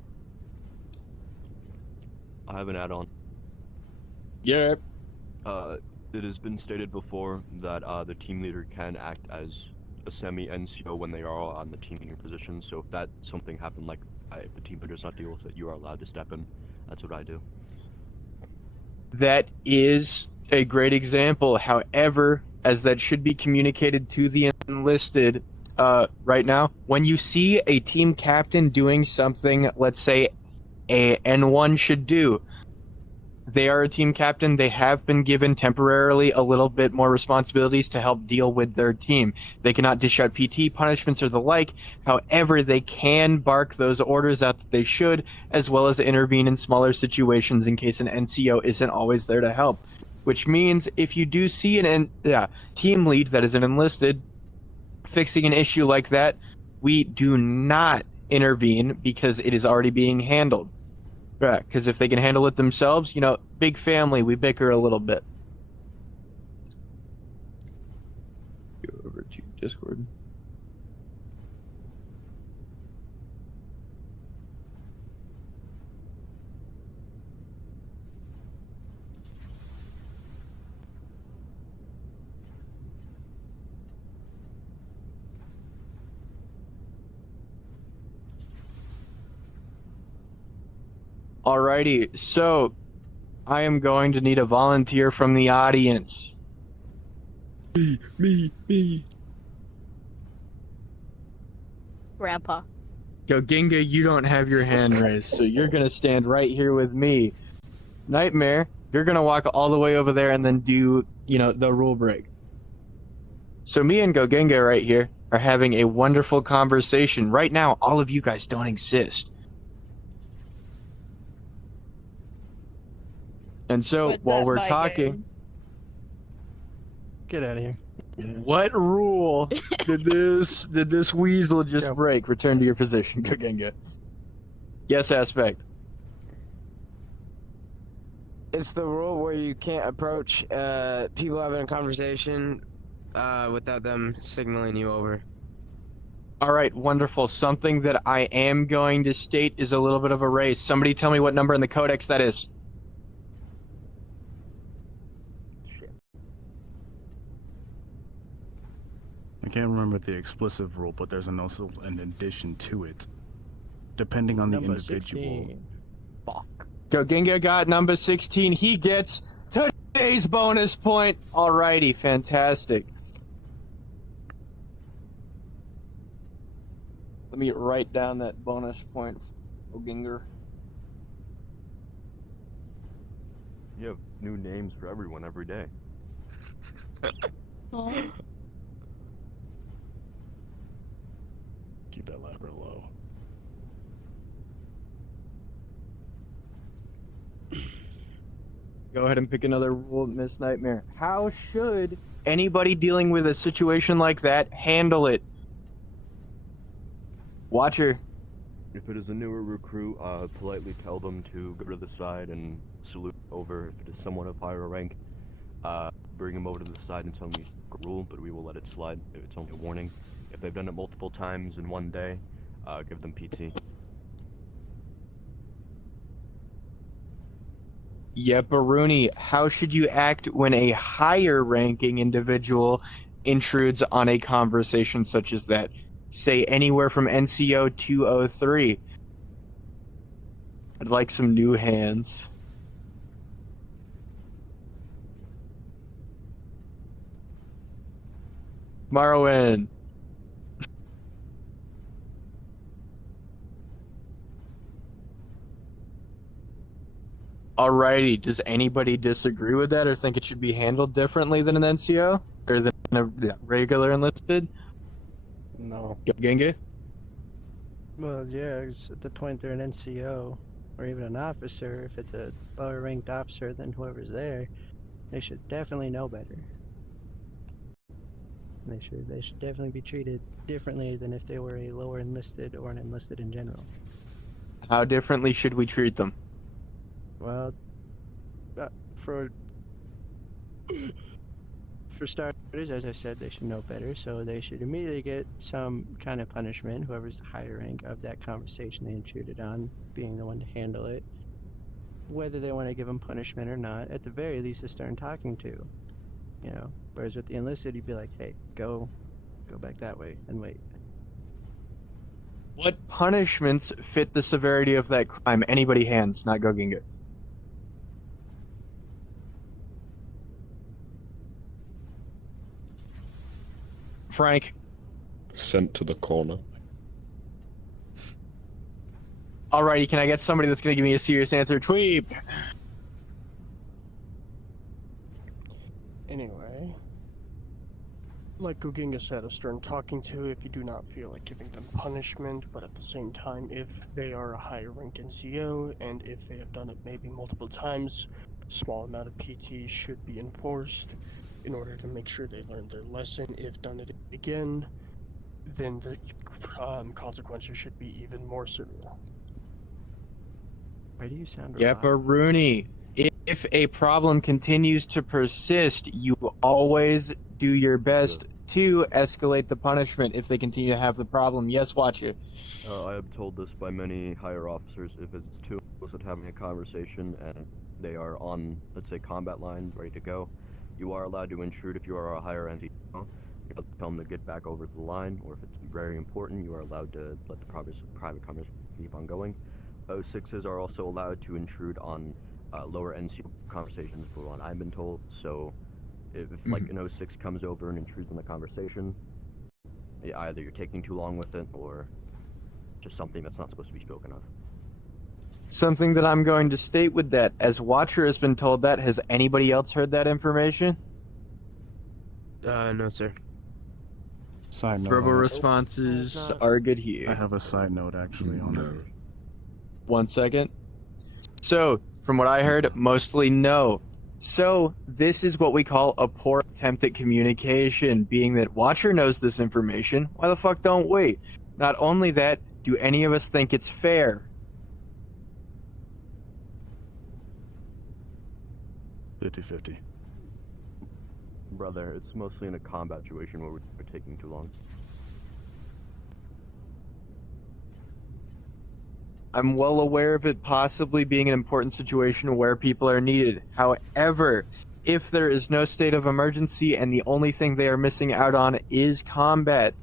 I have an add-on. Yeah. It has been stated before that the team leader can act as a semi-NCO when they are on the team leader position. So if that something happened, like if the team leader does not deal with it, you are allowed to step in. That's what I do. That is a great example. However, as that should be communicated to the enlisted right now, when you see a team captain doing something, let's say a N1 should do, they are a team captain. They have been given temporarily a little bit more responsibilities to help deal with their team. They cannot dish out PT punishments or the like. However, they can bark those orders out that they should, as well as intervene in smaller situations in case an NCO isn't always there to help. Which means if you do see an team lead that is an enlisted fixing an issue like that, we do not intervene because it is already being handled. Right, because if they can handle it themselves, big family, we bicker a little bit. Go over to Discord. Alrighty, so I am going to need a volunteer from the audience. Me. Grandpa. Yo, Ginga, you don't have your hand raised, so you're gonna stand right here with me. Nightmare, you're gonna walk all the way over there and then do, the rule break. So me and Gogenga right here are having a wonderful conversation. Right now, all of you guys don't exist. And so, What's while up, we're my talking... game? Get out of here. What rule did this weasel just break? Return to your position, Gogenga. Yes, Aspect. It's the rule where you can't approach people having a conversation without them signaling you over. All right, wonderful. Something that I am going to state is a little bit of a race. Somebody tell me what number in the codex that is. I can't remember the explicit rule, but there's also an addition to it. Depending on the Number individual. 16. Goginga got number 16. He gets today's bonus point. Alrighty, fantastic. Let me write down that bonus point for Goginga. You have new names for everyone every day. Keep that ladder low. Go ahead and pick another rule, Miss Nightmare. How should anybody dealing with a situation like that handle it? Watcher. If it is a newer recruit, politely tell them to go to the side and salute over. If it is someone of higher rank, bring them over to the side and tell them you rule, but we will let it slide if it's only a warning. If they've done it multiple times in one day, give them PT. Baruni, how should you act when a higher ranking individual intrudes on a conversation such as that? Say anywhere from NCO 203. I'd like some new hands. Marwin. Alrighty, does anybody disagree with that or think it should be handled differently than an NCO? Or than a regular enlisted? No. Genge? Well, yeah, 'cause at the point they're an NCO or even an officer, if it's a lower ranked officer than whoever's there, they should definitely know better. They should definitely be treated differently than if they were a lower enlisted or an enlisted in general. How differently should we treat them? Well, for starters, as I said, they should know better, so they should immediately get some kind of punishment, whoever's the higher rank of that conversation they intruded on, being the one to handle it. Whether they want to give them punishment or not, at the very least, a stern talking to. You know, whereas with the enlisted, you'd be like, hey, go back that way and wait. What punishments fit the severity of that crime? Anybody hands, not Goginga. Frank. Sent to the corner. Alrighty, can I get somebody that's going to give me a serious answer? Tweep! Anyway, like Goginga said, a stern talking to if you do not feel like giving them punishment, but at the same time, if they are a higher rank NCO, and if they have done it maybe multiple times, a small amount of PT should be enforced in order to make sure they learn their lesson. If done it again, then the consequences should be even more severe. Why do you sound Rooney. If a problem continues to persist, you always do your best to escalate the punishment if they continue to have the problem. Yes, watch it. I am told this by many higher officers. If it's two of us having a conversation and they are on, let's say, combat line, ready to go, you are allowed to intrude if you are a higher NCO. You have to tell them to get back over to the line, or if it's very important, you are allowed to let the private conversation keep on going. 06s are also allowed to intrude on lower NCO conversations, for what I've been told. So, if like an 06 comes over and intrudes on the conversation, either you're taking too long with it, or just something that's not supposed to be spoken of. Something that I'm going to state with that, as Watcher has been told that, has anybody else heard that information? No, sir. Side note. Verbal on it. responses are good here. I have a side note actually on No. it. 1 second. So, from what I heard, mostly no. So, this is what we call a poor attempt at communication, being that Watcher knows this information. Why the fuck don't we? Not only that, do any of us think it's fair? 50-50. Brother, it's mostly in a combat situation where we're taking too long. I'm well aware of it possibly being an important situation where people are needed. However, if there is no state of emergency and the only thing they are missing out on is combat,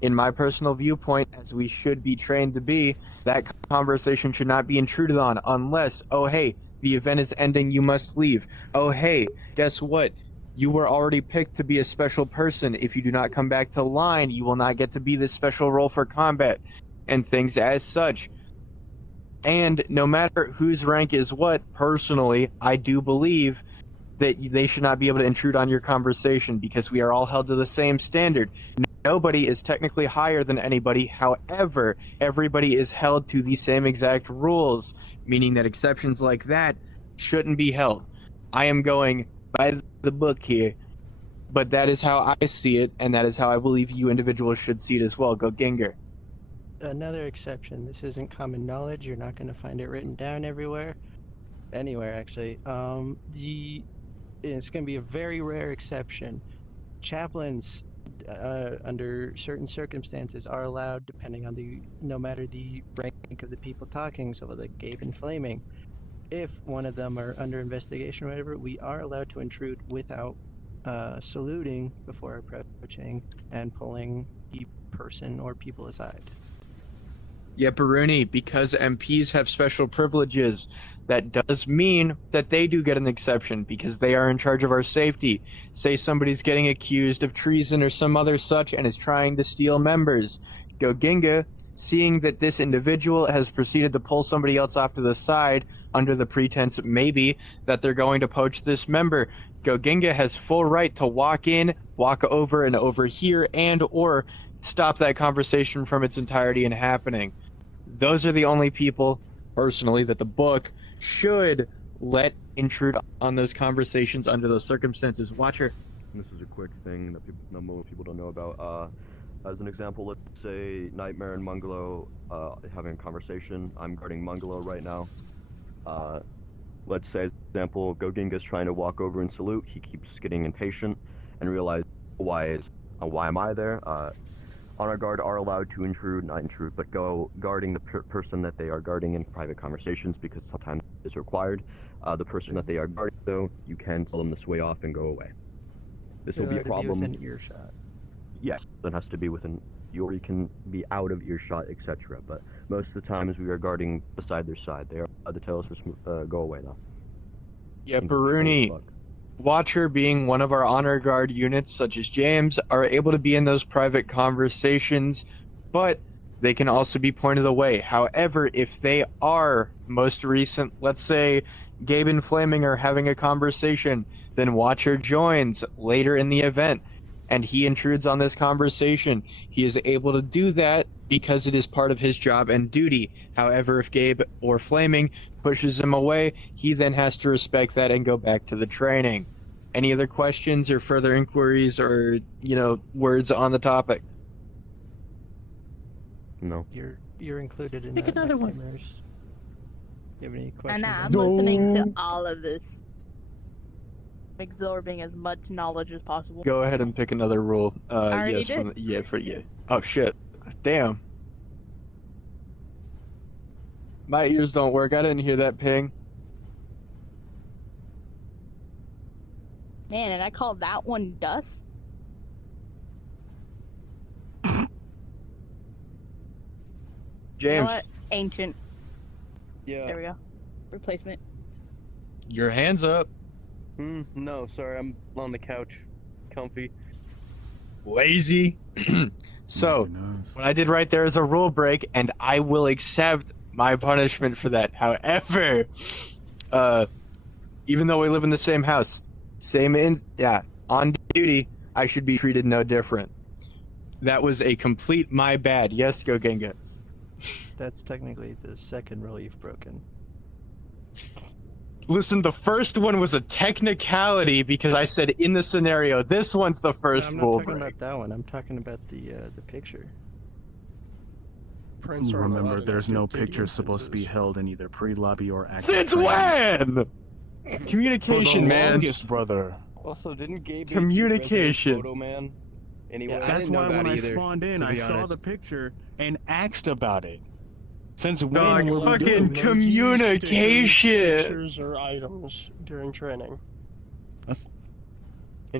in my personal viewpoint, as we should be trained to be, that conversation should not be intruded on unless, oh hey, the event is ending, you must leave. Oh hey, guess what? You were already picked to be a special person. If you do not come back to line, you will not get to be this special role for combat, and things as such. And no matter whose rank is what, personally, I do believe that they should not be able to intrude on your conversation because we are all held to the same standard. Nobody is technically higher than anybody. However, everybody is held to the same exact rules, meaning that exceptions like that shouldn't be held. I am going by the book here, but that is how I see it, and that is how I believe you individuals should see it as well. Go Ginger. Another exception. This isn't common knowledge. You're not going to find it written down anywhere actually. It's going to be a very rare exception. Chaplains, under certain circumstances, are allowed, depending on no matter the rank of the people talking, so like Gabe and Flaming, if one of them are under investigation or whatever, we are allowed to intrude without saluting before approaching and pulling the person or people aside. Yeah, Baruni, because MPs have special privileges, that does mean that they do get an exception because they are in charge of our safety. Say somebody's getting accused of treason or some other such and is trying to steal members. Goginga, seeing that this individual has proceeded to pull somebody else off to the side under the pretense maybe that they're going to poach this member, Goginga has full right to walk in, walk over and overhear, and or stop that conversation from its entirety and happening. Those are the only people, personally, that the book should let intrude on those conversations under those circumstances. Watcher. This is a quick thing that most people don't know about. As an example, let's say Nightmare and Mungalo having a conversation. I'm guarding Mungalo right now. Let's say, as an example, Goginga's trying to walk over and salute. He keeps getting impatient and realizes, why am I there? Honor guard are allowed to intrude, not intrude, but go guarding the person that they are guarding in private conversations because sometimes it's required. The person that they are guarding, though, you can tell them to sway off and go away. This will be a problem. Within earshot. Yes, that has to be within, or you can be out of earshot, etc. But most of the time, as we are guarding beside their side, they are allowed to tell us to go away, though. Yeah, Baruni. Watcher, being one of our honor guard units, such as James, are able to be in those private conversations, but they can also be pointed away. However, if they are most recent, let's say Gabe and Flaming are having a conversation, then Watcher joins later in the event, and he intrudes on this conversation. He is able to do that because it is part of his job and duty. However, if Gabe or Flaming pushes him away, he then has to respect that and go back to the training. Any other questions or further inquiries or, words on the topic? No. You're included in Pick that. another one. Do you have any questions? I'm listening to all of this. Absorbing as much knowledge as possible. Go ahead and pick another rule. I already yes, did. for you. Oh shit! Damn. My ears don't work. I didn't hear that ping. Man, and I call that one dust. James. You know what? Ancient. Yeah. There we go. Replacement. Your hands up. No, sorry, I'm on the couch. Comfy. Lazy. So, what I did right there is a rule break, and I will accept my punishment for that. However, even though we live in the same house, on duty, I should be treated no different. That was a complete my bad. Yes, go Genga. That's technically the second rule you've broken. Listen, the first one was a technicality because I said in the scenario. This one's the first I'm not rule talking break. about that one. I'm talking about the picture. Prints aren't allowed Remember, in there's no active duty pictures supposed to be instances. held in either pre-lobby or active Since trainings. when? Communication, man. Longest, brother. Also, didn't Gabe Communication. Photo man? Anyway, That's didn't know why that when I either, spawned in, to I be saw honest. the picture and asked about it. Since when Dog, were we fucking doing this? communication. Pictures or items during training.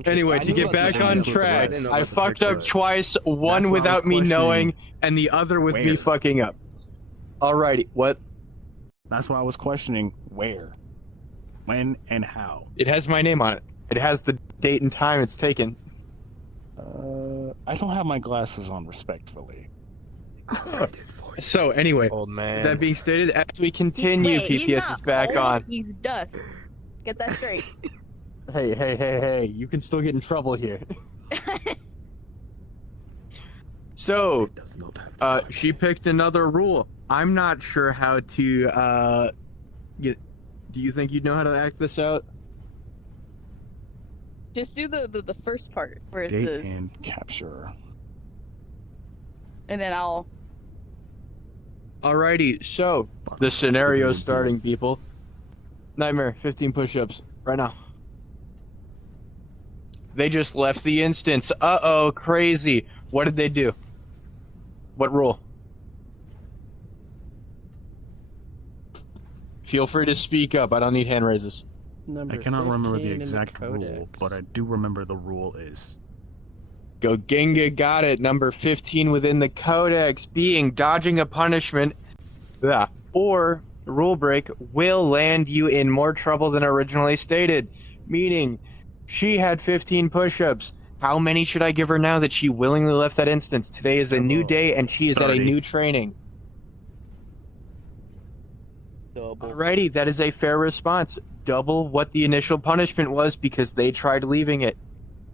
Anyway, to get back on track, I fucked up twice, one That's why I without was me knowing, questioning and the other with me where. fucking up. Alrighty, what? That's why I was questioning where, when, and how. It has my name on it. It has the date and time it's taken. I don't have my glasses on, respectfully. So, anyway, old man. that being stated, as we continue, Hey, he's PTS not is back old, on. He's dust. Get that straight. Hey, you can still get in trouble here. So, she picked another rule. I'm not sure how to, do you think you'd know how to act this out? Just do the first part where it Date says, and capture. and then I'll. Alrighty, so, the scenario's starting, people. Nightmare, 15 push-ups, right now. They just left the instance. Uh-oh, crazy. What did they do? What rule? Feel free to speak up. I don't need hand raises. Number I cannot remember the 15 in exact rule, codex. but I do remember the rule is. Go Genga got it. Number 15 within the codex being dodging a punishment. Yeah. Or rule break will land you in more trouble than originally stated. Meaning, she had 15 push-ups. How many should I give her now that she willingly left that instance? Today is a new day and she is at a 30. new training. Double. Alrighty, that is a fair response. Double what the initial punishment was because they tried leaving it.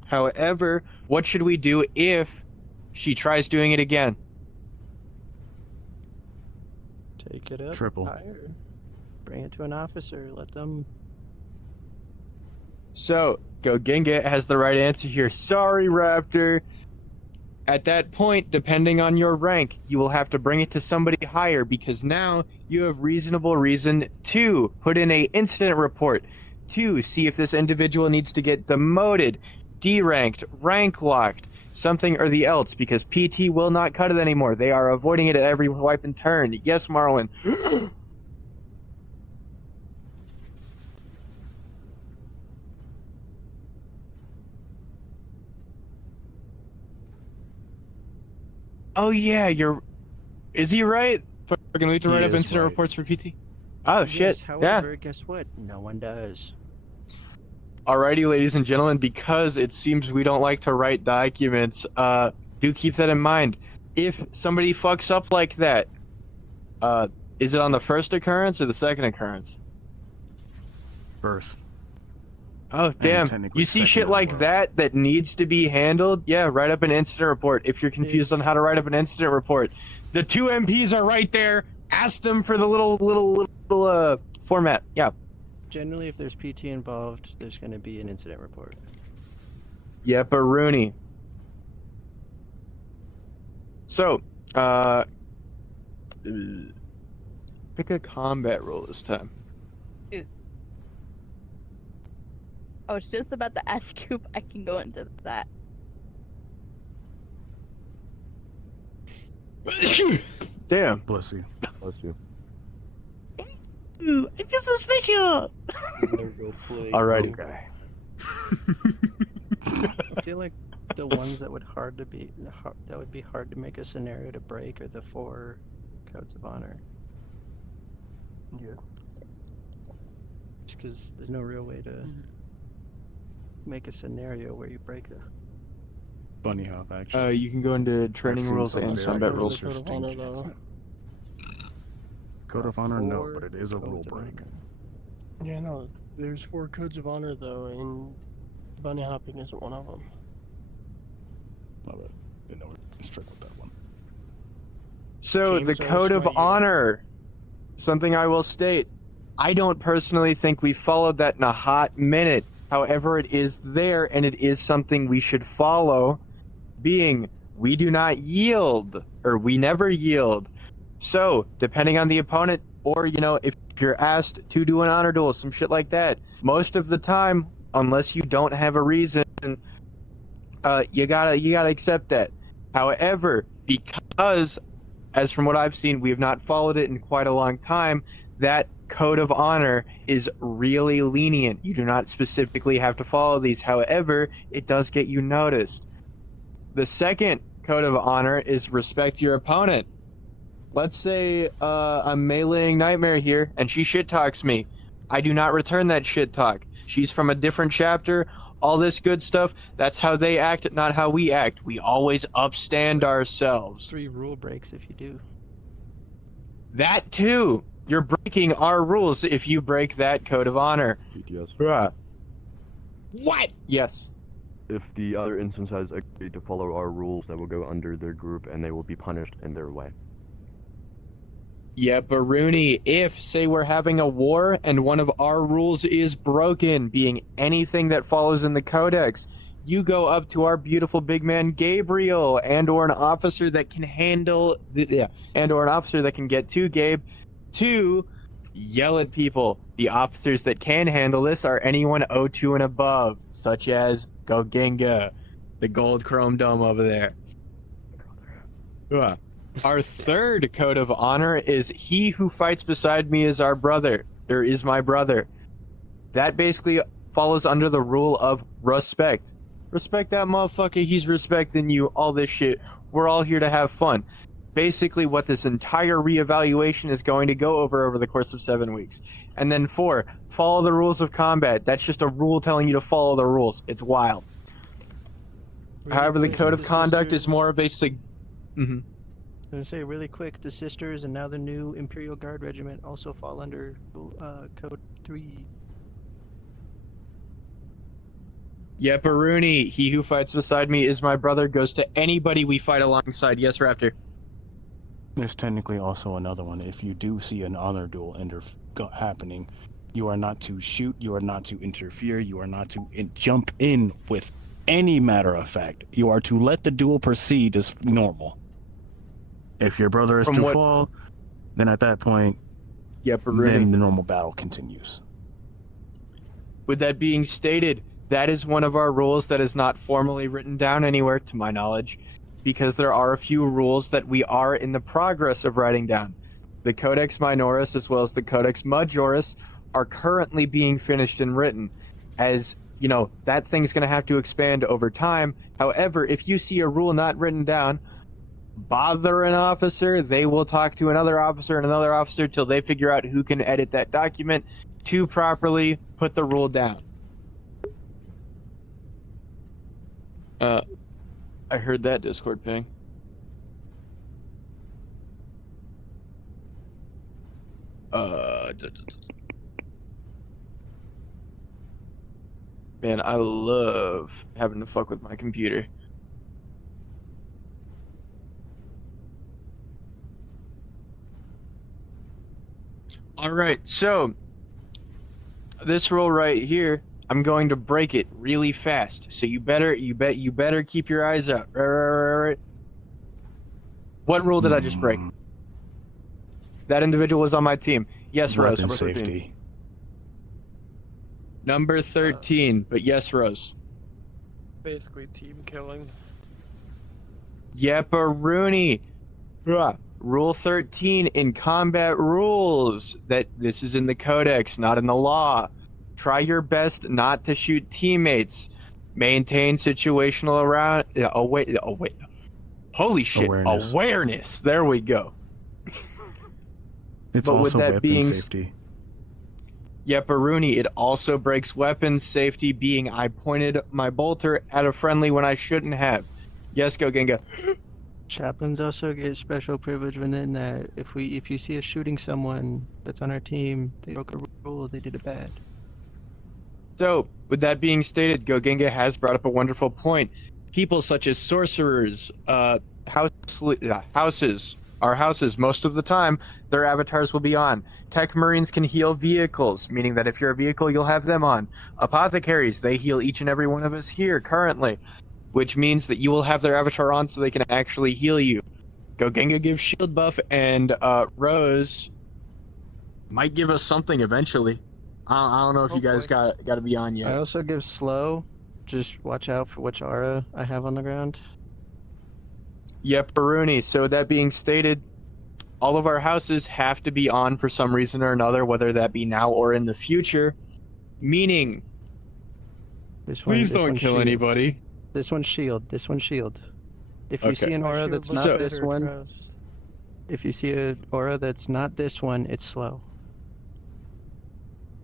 However, what should we do if she tries doing it again? Take it up Triple. higher. Bring it to an officer. Let them. So, Go Genga has the right answer here. Sorry, Raptor. At that point, depending on your rank, you will have to bring it to somebody higher because now you have reasonable reason to put in a incident report to see if this individual needs to get demoted, deranked, rank locked, something or the else, because PT will not cut it anymore. They are avoiding it at every wipe and turn. Yes, Marlon. Oh yeah, is he right? Fucking we have to He write up is incident right. reports for PT? Oh shit, Yes, yeah. however, guess what? No one does. Alrighty, ladies and gentlemen, because it seems we don't like to write documents, do keep that in mind. If somebody fucks up like that, is it on the first occurrence or the second occurrence? First. Oh, damn. technically You see second shit as like well. that needs to be handled? Yeah, write up an incident report. If you're confused on how to write up an incident report, the two MPs are right there. Ask them for the little format. Yeah. Generally, if there's PT involved, there's going to be an incident report. Yep, a Rooney. So, pick a combat role this time. I was just about to ask you if I can go into that. Damn. Bless you. Bless you. Ooh, I feel so special. Alrighty. I feel like the ones that would be hard to make a scenario to break are the 4 codes of honor. Yeah. Just because there's no real way to make a scenario where you break the. Funny how I've actually. You can go into training seen rules some and very combat Go to rules. the Code of Honor, though. Code of Honor, no, Four but it is a rule codes of break. honor. Yeah, no. There's 4 codes of honor, though, and bunny hopping isn't one of them. Love it. You know, we're strict with that one. So the James code of Osweiler. honor, something I will state, I don't personally think we followed that in a hot minute. However, it is there, and it is something we should follow, being we do not yield, or we never yield. So, depending on the opponent, or, you know, if you're asked to do an honor duel, some shit like that, most of the time, unless you don't have a reason, you gotta accept that. However, because, as from what I've seen, we have not followed it in quite a long time, that code of honor is really lenient. You do not specifically have to follow these. However, it does get you noticed. The second code of honor is respect your opponent. Let's say I'm meleeing Nightmare here, and she shit talks me. I do not return that shit talk. She's from a different chapter, all this good stuff. That's how they act, not how we act. We always upstand ourselves. 3 rule breaks if you do. That too. You're breaking our rules if you break that code of honor. Yes. What? Yes. If the other instance has agreed to follow our rules, that will go under their group and they will be punished in their way. Yeah, Baruni, if, say, we're having a war and one of our rules is broken, being anything that follows in the codex, you go up to our beautiful big man Gabriel or an officer that can handle or an officer that can get to Gabe to yell at people. The officers that can handle this are anyone O2 and above, such as Goginga, the gold chrome dome over there. Our third code of honor is he who fights beside me is our brother, or is my brother. That basically follows under the rule of respect. Respect that motherfucker, he's respecting you, all this shit. We're all here to have fun. Basically what this entire reevaluation is going to go over the course of 7 weeks. And then 4, follow the rules of combat. That's just a rule telling you to follow the rules. It's wild. However, the code of conduct is more of a I'm going to say really quick, the Sisters and now the new Imperial Guard Regiment also fall under Code 3. Yeah, Baruni, he who fights beside me is my brother, goes to anybody we fight alongside. Yes, Raptor. There's technically also another one. If you do see an honor duel happening, you are not to shoot, you are not to interfere, you are not to jump in with any matter of fact. You are to let the duel proceed as normal. If your brother is to fall, then at that point, then the normal battle continues. With that being stated, that is one of our rules that is not formally written down anywhere, to my knowledge, because there are a few rules that we are in the progress of writing down. The Codex Minoris as well as the Codex Majoris are currently being finished and written. As, you know, that thing's going to have to expand over time. However, if you see a rule not written down, bother an officer, they will talk to another officer and another officer till they figure out who can edit that document to properly put the rule down. I heard that Discord ping. Man, I love having to fuck with my computer. Alright, so this rule right here, I'm going to break it really fast. So you better keep your eyes out. Right. What rule did I just break? That individual was on my team. Yes, Rose. Weapon safety. Number 13, but yes, Rose. Basically team killing. Yepperoonie. Rule 13 in combat rules. That this is in the codex, not in the law. Try your best not to shoot teammates. Maintain situational around. Oh wait. Holy shit! Awareness. There we go. It's But with also that weapon being safety. Yepperuni, it also breaks weapons safety, being I pointed my bolter at a friendly when I shouldn't have. Yes, Goginga. Chaplains also get special privilege within that. If you see us shooting someone that's on our team, they broke a rule, they did it bad. So, with that being stated, Goginga has brought up a wonderful point. People such as sorcerers, houses, our houses, most of the time, their avatars will be on. Tech Marines can heal vehicles, meaning that if you're a vehicle, you'll have them on. Apothecaries, they heal each and every one of us here currently, which means that you will have their avatar on so they can actually heal you. Gogenga gives shield buff, and Rose might give us something eventually. I don't know if you guys got to be on yet. I also give slow. Just watch out for which aura I have on the ground. Yep, Baruni. So that being stated, all of our houses have to be on for some reason or another, whether that be now or in the future. Meaning, please don't kill anybody. This one's shield. This one's shield. If you Okay. see an aura that's not So- this one, if you see an aura that's not this one, it's slow.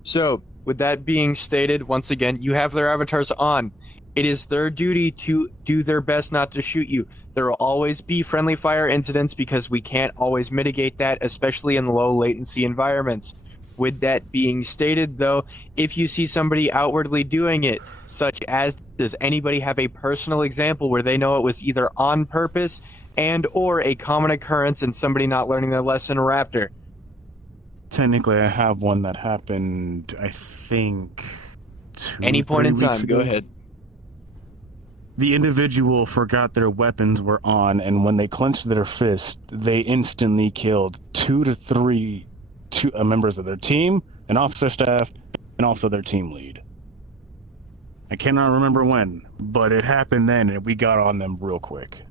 So, with that being stated, once again, you have their avatars on. It is their duty to do their best not to shoot you. There will always be friendly fire incidents because we can't always mitigate that, especially in low latency environments. With that being stated, though, if you see somebody outwardly doing it, such as, does anybody have a personal example where they know it was either on purpose and or a common occurrence and somebody not learning their lesson, Raptor? Technically, I have one that happened, I think, 2 Any point in 3 weeks time, ago. go ahead. The individual forgot their weapons were on, and when they clenched their fist, they instantly killed 2 to 3 members of their team, an officer staff, and also their team lead. I cannot remember when, but it happened then, and we got on them real quick.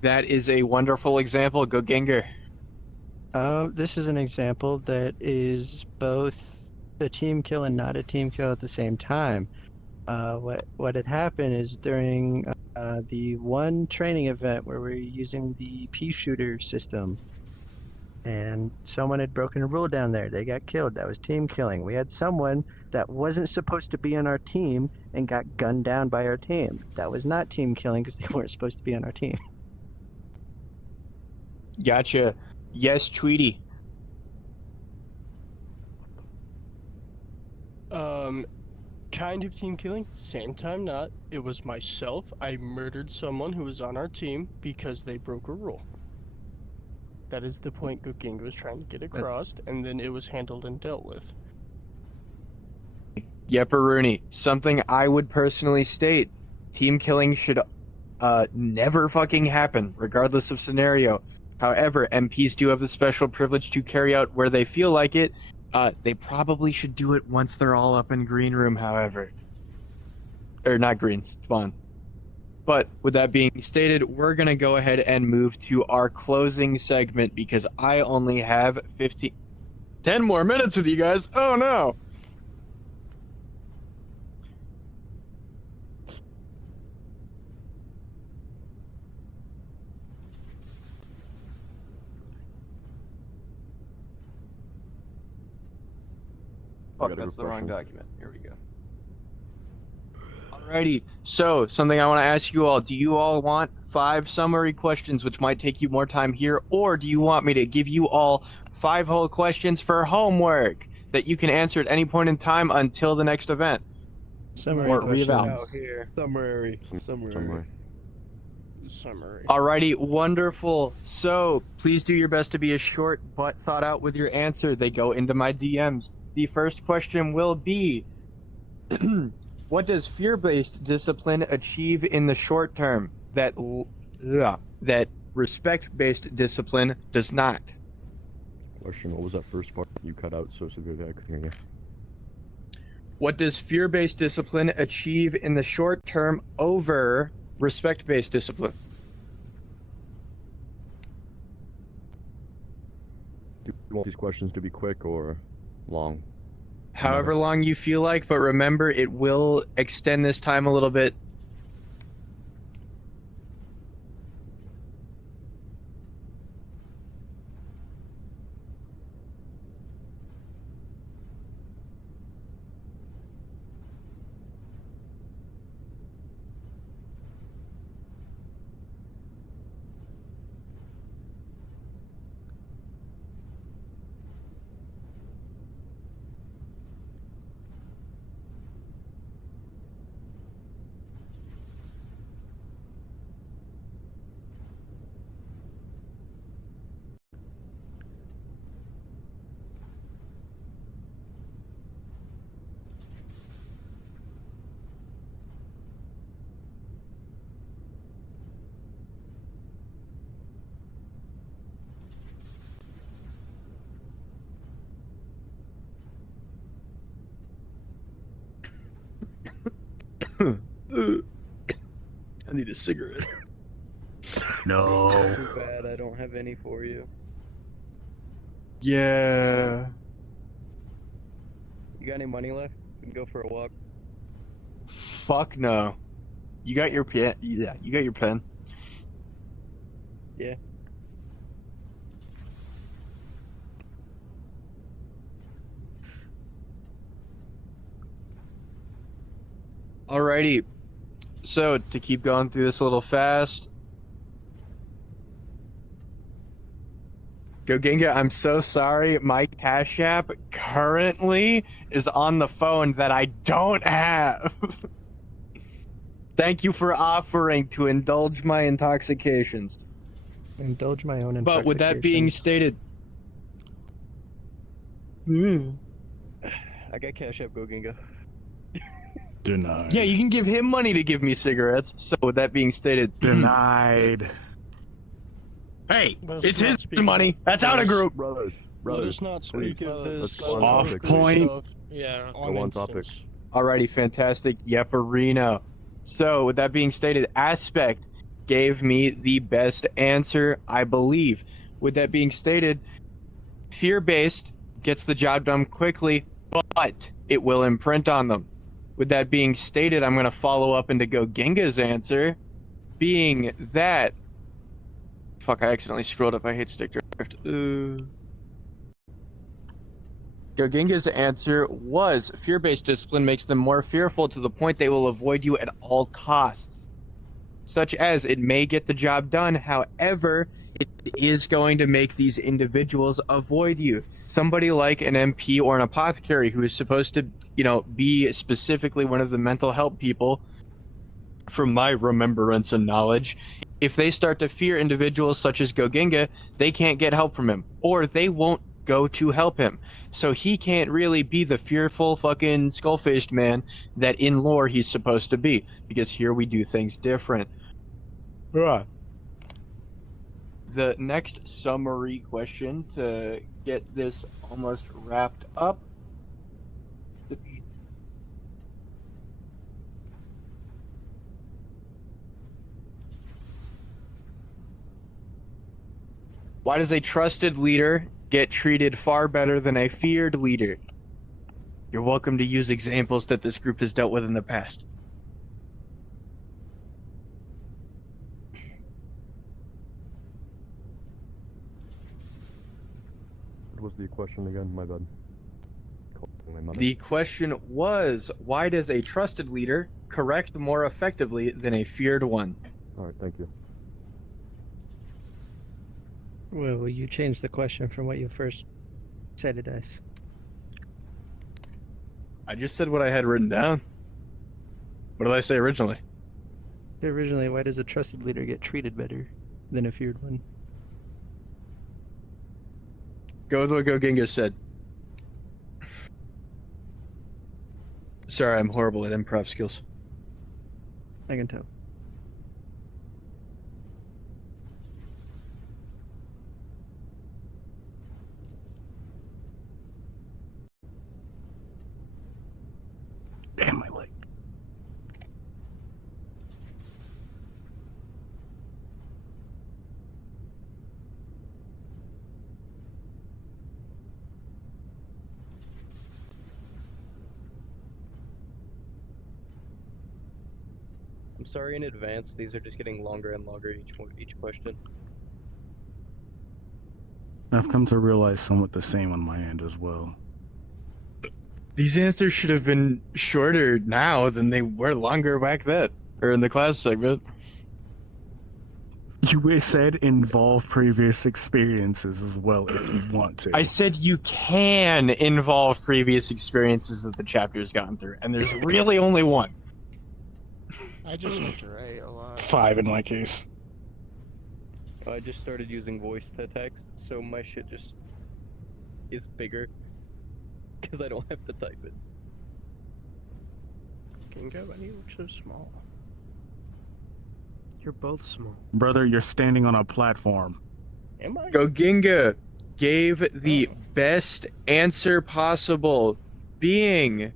That is a wonderful example. Go Gengar. This is an example that is both a team kill and not a team kill at the same time. What had happened is during the one training event where we were using the pea shooter system, and someone had broken a rule down there. They got killed. That was team killing. We had someone that wasn't supposed to be on our team and got gunned down by our team. That was not team killing because they weren't supposed to be on our team. Gotcha. Yes, Tweety. Kind of team killing, same time not. It was myself. I murdered someone who was on our team because they broke a rule. That is the point Goking was trying to get across, and then it was handled and dealt with. Yepperuni. Something I would personally state. Team killing should never fucking happen, regardless of scenario. However, MPs do have the special privilege to carry out where they feel like it. They probably should do it once they're all up in green room, however. Or not green, spawn. But with that being stated, we're going to go ahead and move to our closing segment because I only have 10 more minutes with you guys. Oh no! Fuck, that's the wrong document. Here we go. Alrighty, so something I want to ask you all. Do you all want 5 summary questions, which might take you more time here, or do you want me to give you all 5 whole questions for homework that you can answer at any point in time until the next event? Summary or question reeval. out here. Summary. Alrighty, wonderful. So please do your best to be as short but thought out with your answer. They go into my DMs. The first question will be, what does fear-based discipline achieve in the short term that respect-based discipline does not? Question, what was that first part you cut out so severely I couldn't hear you? What does fear-based discipline achieve in the short term over respect-based discipline? Do you want these questions to be quick or long? However long you feel like, but remember, it will extend this time a little bit. I need a cigarette. No. Too bad I don't have any for you. Yeah. You got any money left? We can go for a walk. Fuck no. You got your pen? Yeah, you got your pen. Yeah. Alrighty. So, to keep going through this a little fast. Go Ginga, I'm so sorry. My Cash App currently is on the phone that I don't have. Thank you for offering to indulge my intoxications. Indulge my own intoxication. But with that being stated... I got Cash App, Go Ginga. Denied. Yeah, you can give him money to give me cigarettes. So with that being stated... Denied. Hey, Let's it's not his speak money. That's out of group. Brothers, Let brothers. us not please. speak of Let's this. go on Off topic. point. Yeah, Go on topic. instance. Alrighty, fantastic. Yepperino. So, with that being stated, Aspect gave me the best answer, I believe. With that being stated, fear-based gets the job done quickly, but it will imprint on them. With that being stated, I'm going to follow up into Go Ginga's answer, being that... Fuck, I accidentally scrolled up. I hate stick drift. Goginga's answer was fear-based discipline makes them more fearful to the point they will avoid you at all costs. Such as it may get the job done, however, it is going to make these individuals avoid you. Somebody like an MP or an apothecary who is supposed to, be specifically one of the mental health people, from my remembrance and knowledge, if they start to fear individuals such as Goginga, they can't get help from him, or they won't go to help him. So he can't really be the fearful fucking skull-faced man that in lore he's supposed to be, because here we do things different. The next summary question to get this almost wrapped up. Why does a trusted leader get treated far better than a feared leader? You're welcome to use examples that this group has dealt with in the past. What was the question again? My bad. The question was, why does a trusted leader correct more effectively than a feared one? Alright, thank you. Well, you changed the question from what you first said it as. I just said what I had written down. What did I say originally? Originally, why does a trusted leader get treated better than a feared one? Go with what Goginga said. Sorry, I'm horrible at improv skills. I can tell. Damn my leg. I'm sorry in advance. These are just getting longer and longer each question. I've come to realize somewhat the same on my end as well. These answers should have been shorter now than they were longer back then, or in the class segment. You said involve previous experiences as well if you want to. I said you can involve previous experiences that the chapter's gone through, and there's really only one. I just like to write a lot. 5 in my case. I just started using voice to text, so my shit just is bigger. Because I don't have to type it. Ginga, why do you look so small? You're both small. Brother, you're standing on a platform. Am I? Goginga gave the best answer possible, being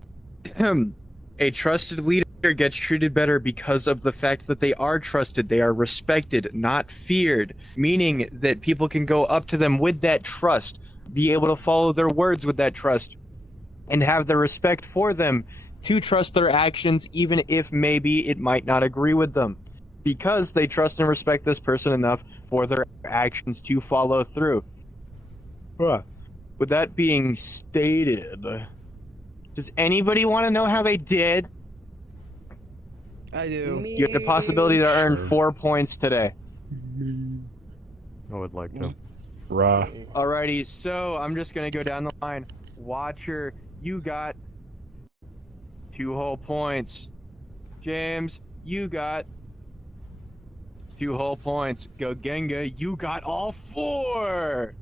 a trusted leader gets treated better because of the fact that they are trusted, they are respected, not feared, meaning that people can go up to them with that trust, be able to follow their words with that trust, and have the respect for them to trust their actions even if maybe it might not agree with them, because they trust and respect this person enough for their actions to follow through. With that being stated, does anybody want to know how they did? I do. You have the possibility to earn 4 points today. I would like to. Rah. Alrighty, so I'm just gonna go down the line. Watcher, you got 2 whole points. James, you got 2 whole points. Gogenga, you got all 4.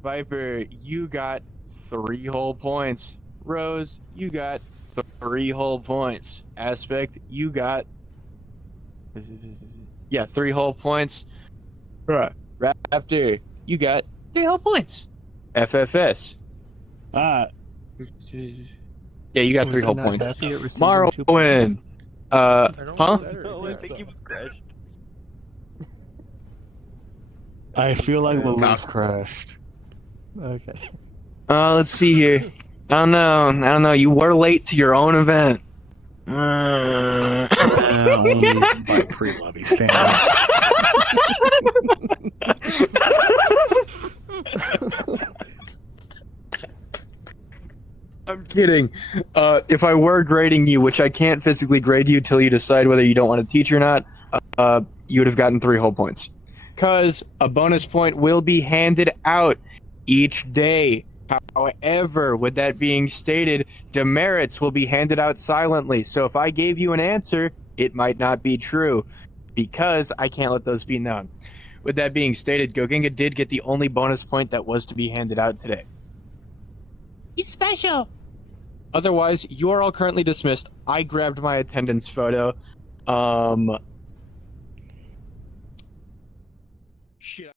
Viper, you got 3 whole points. Rose, you got 3 whole points. Aspect, you got 3 whole points. Raptor, you got 3 whole points. FFS. Yeah, you got 3 whole points. Morrowind. Huh? I think he was crashed. I feel like Lelouch crashed. Okay. Let's see here. I don't know. You were late to your own event. Only by pre-lobby standards. I'm kidding. If I were grading you, which I can't physically grade you till you decide whether you don't want to teach or not, you would have gotten 3 whole points. Because a bonus point will be handed out each day. However, with that being stated, demerits will be handed out silently. So if I gave you an answer, it might not be true, because I can't let those be known. With that being stated, Gogenga did get the only bonus point that was to be handed out today. He's special! Otherwise, you are all currently dismissed. I grabbed my attendance photo. Shit.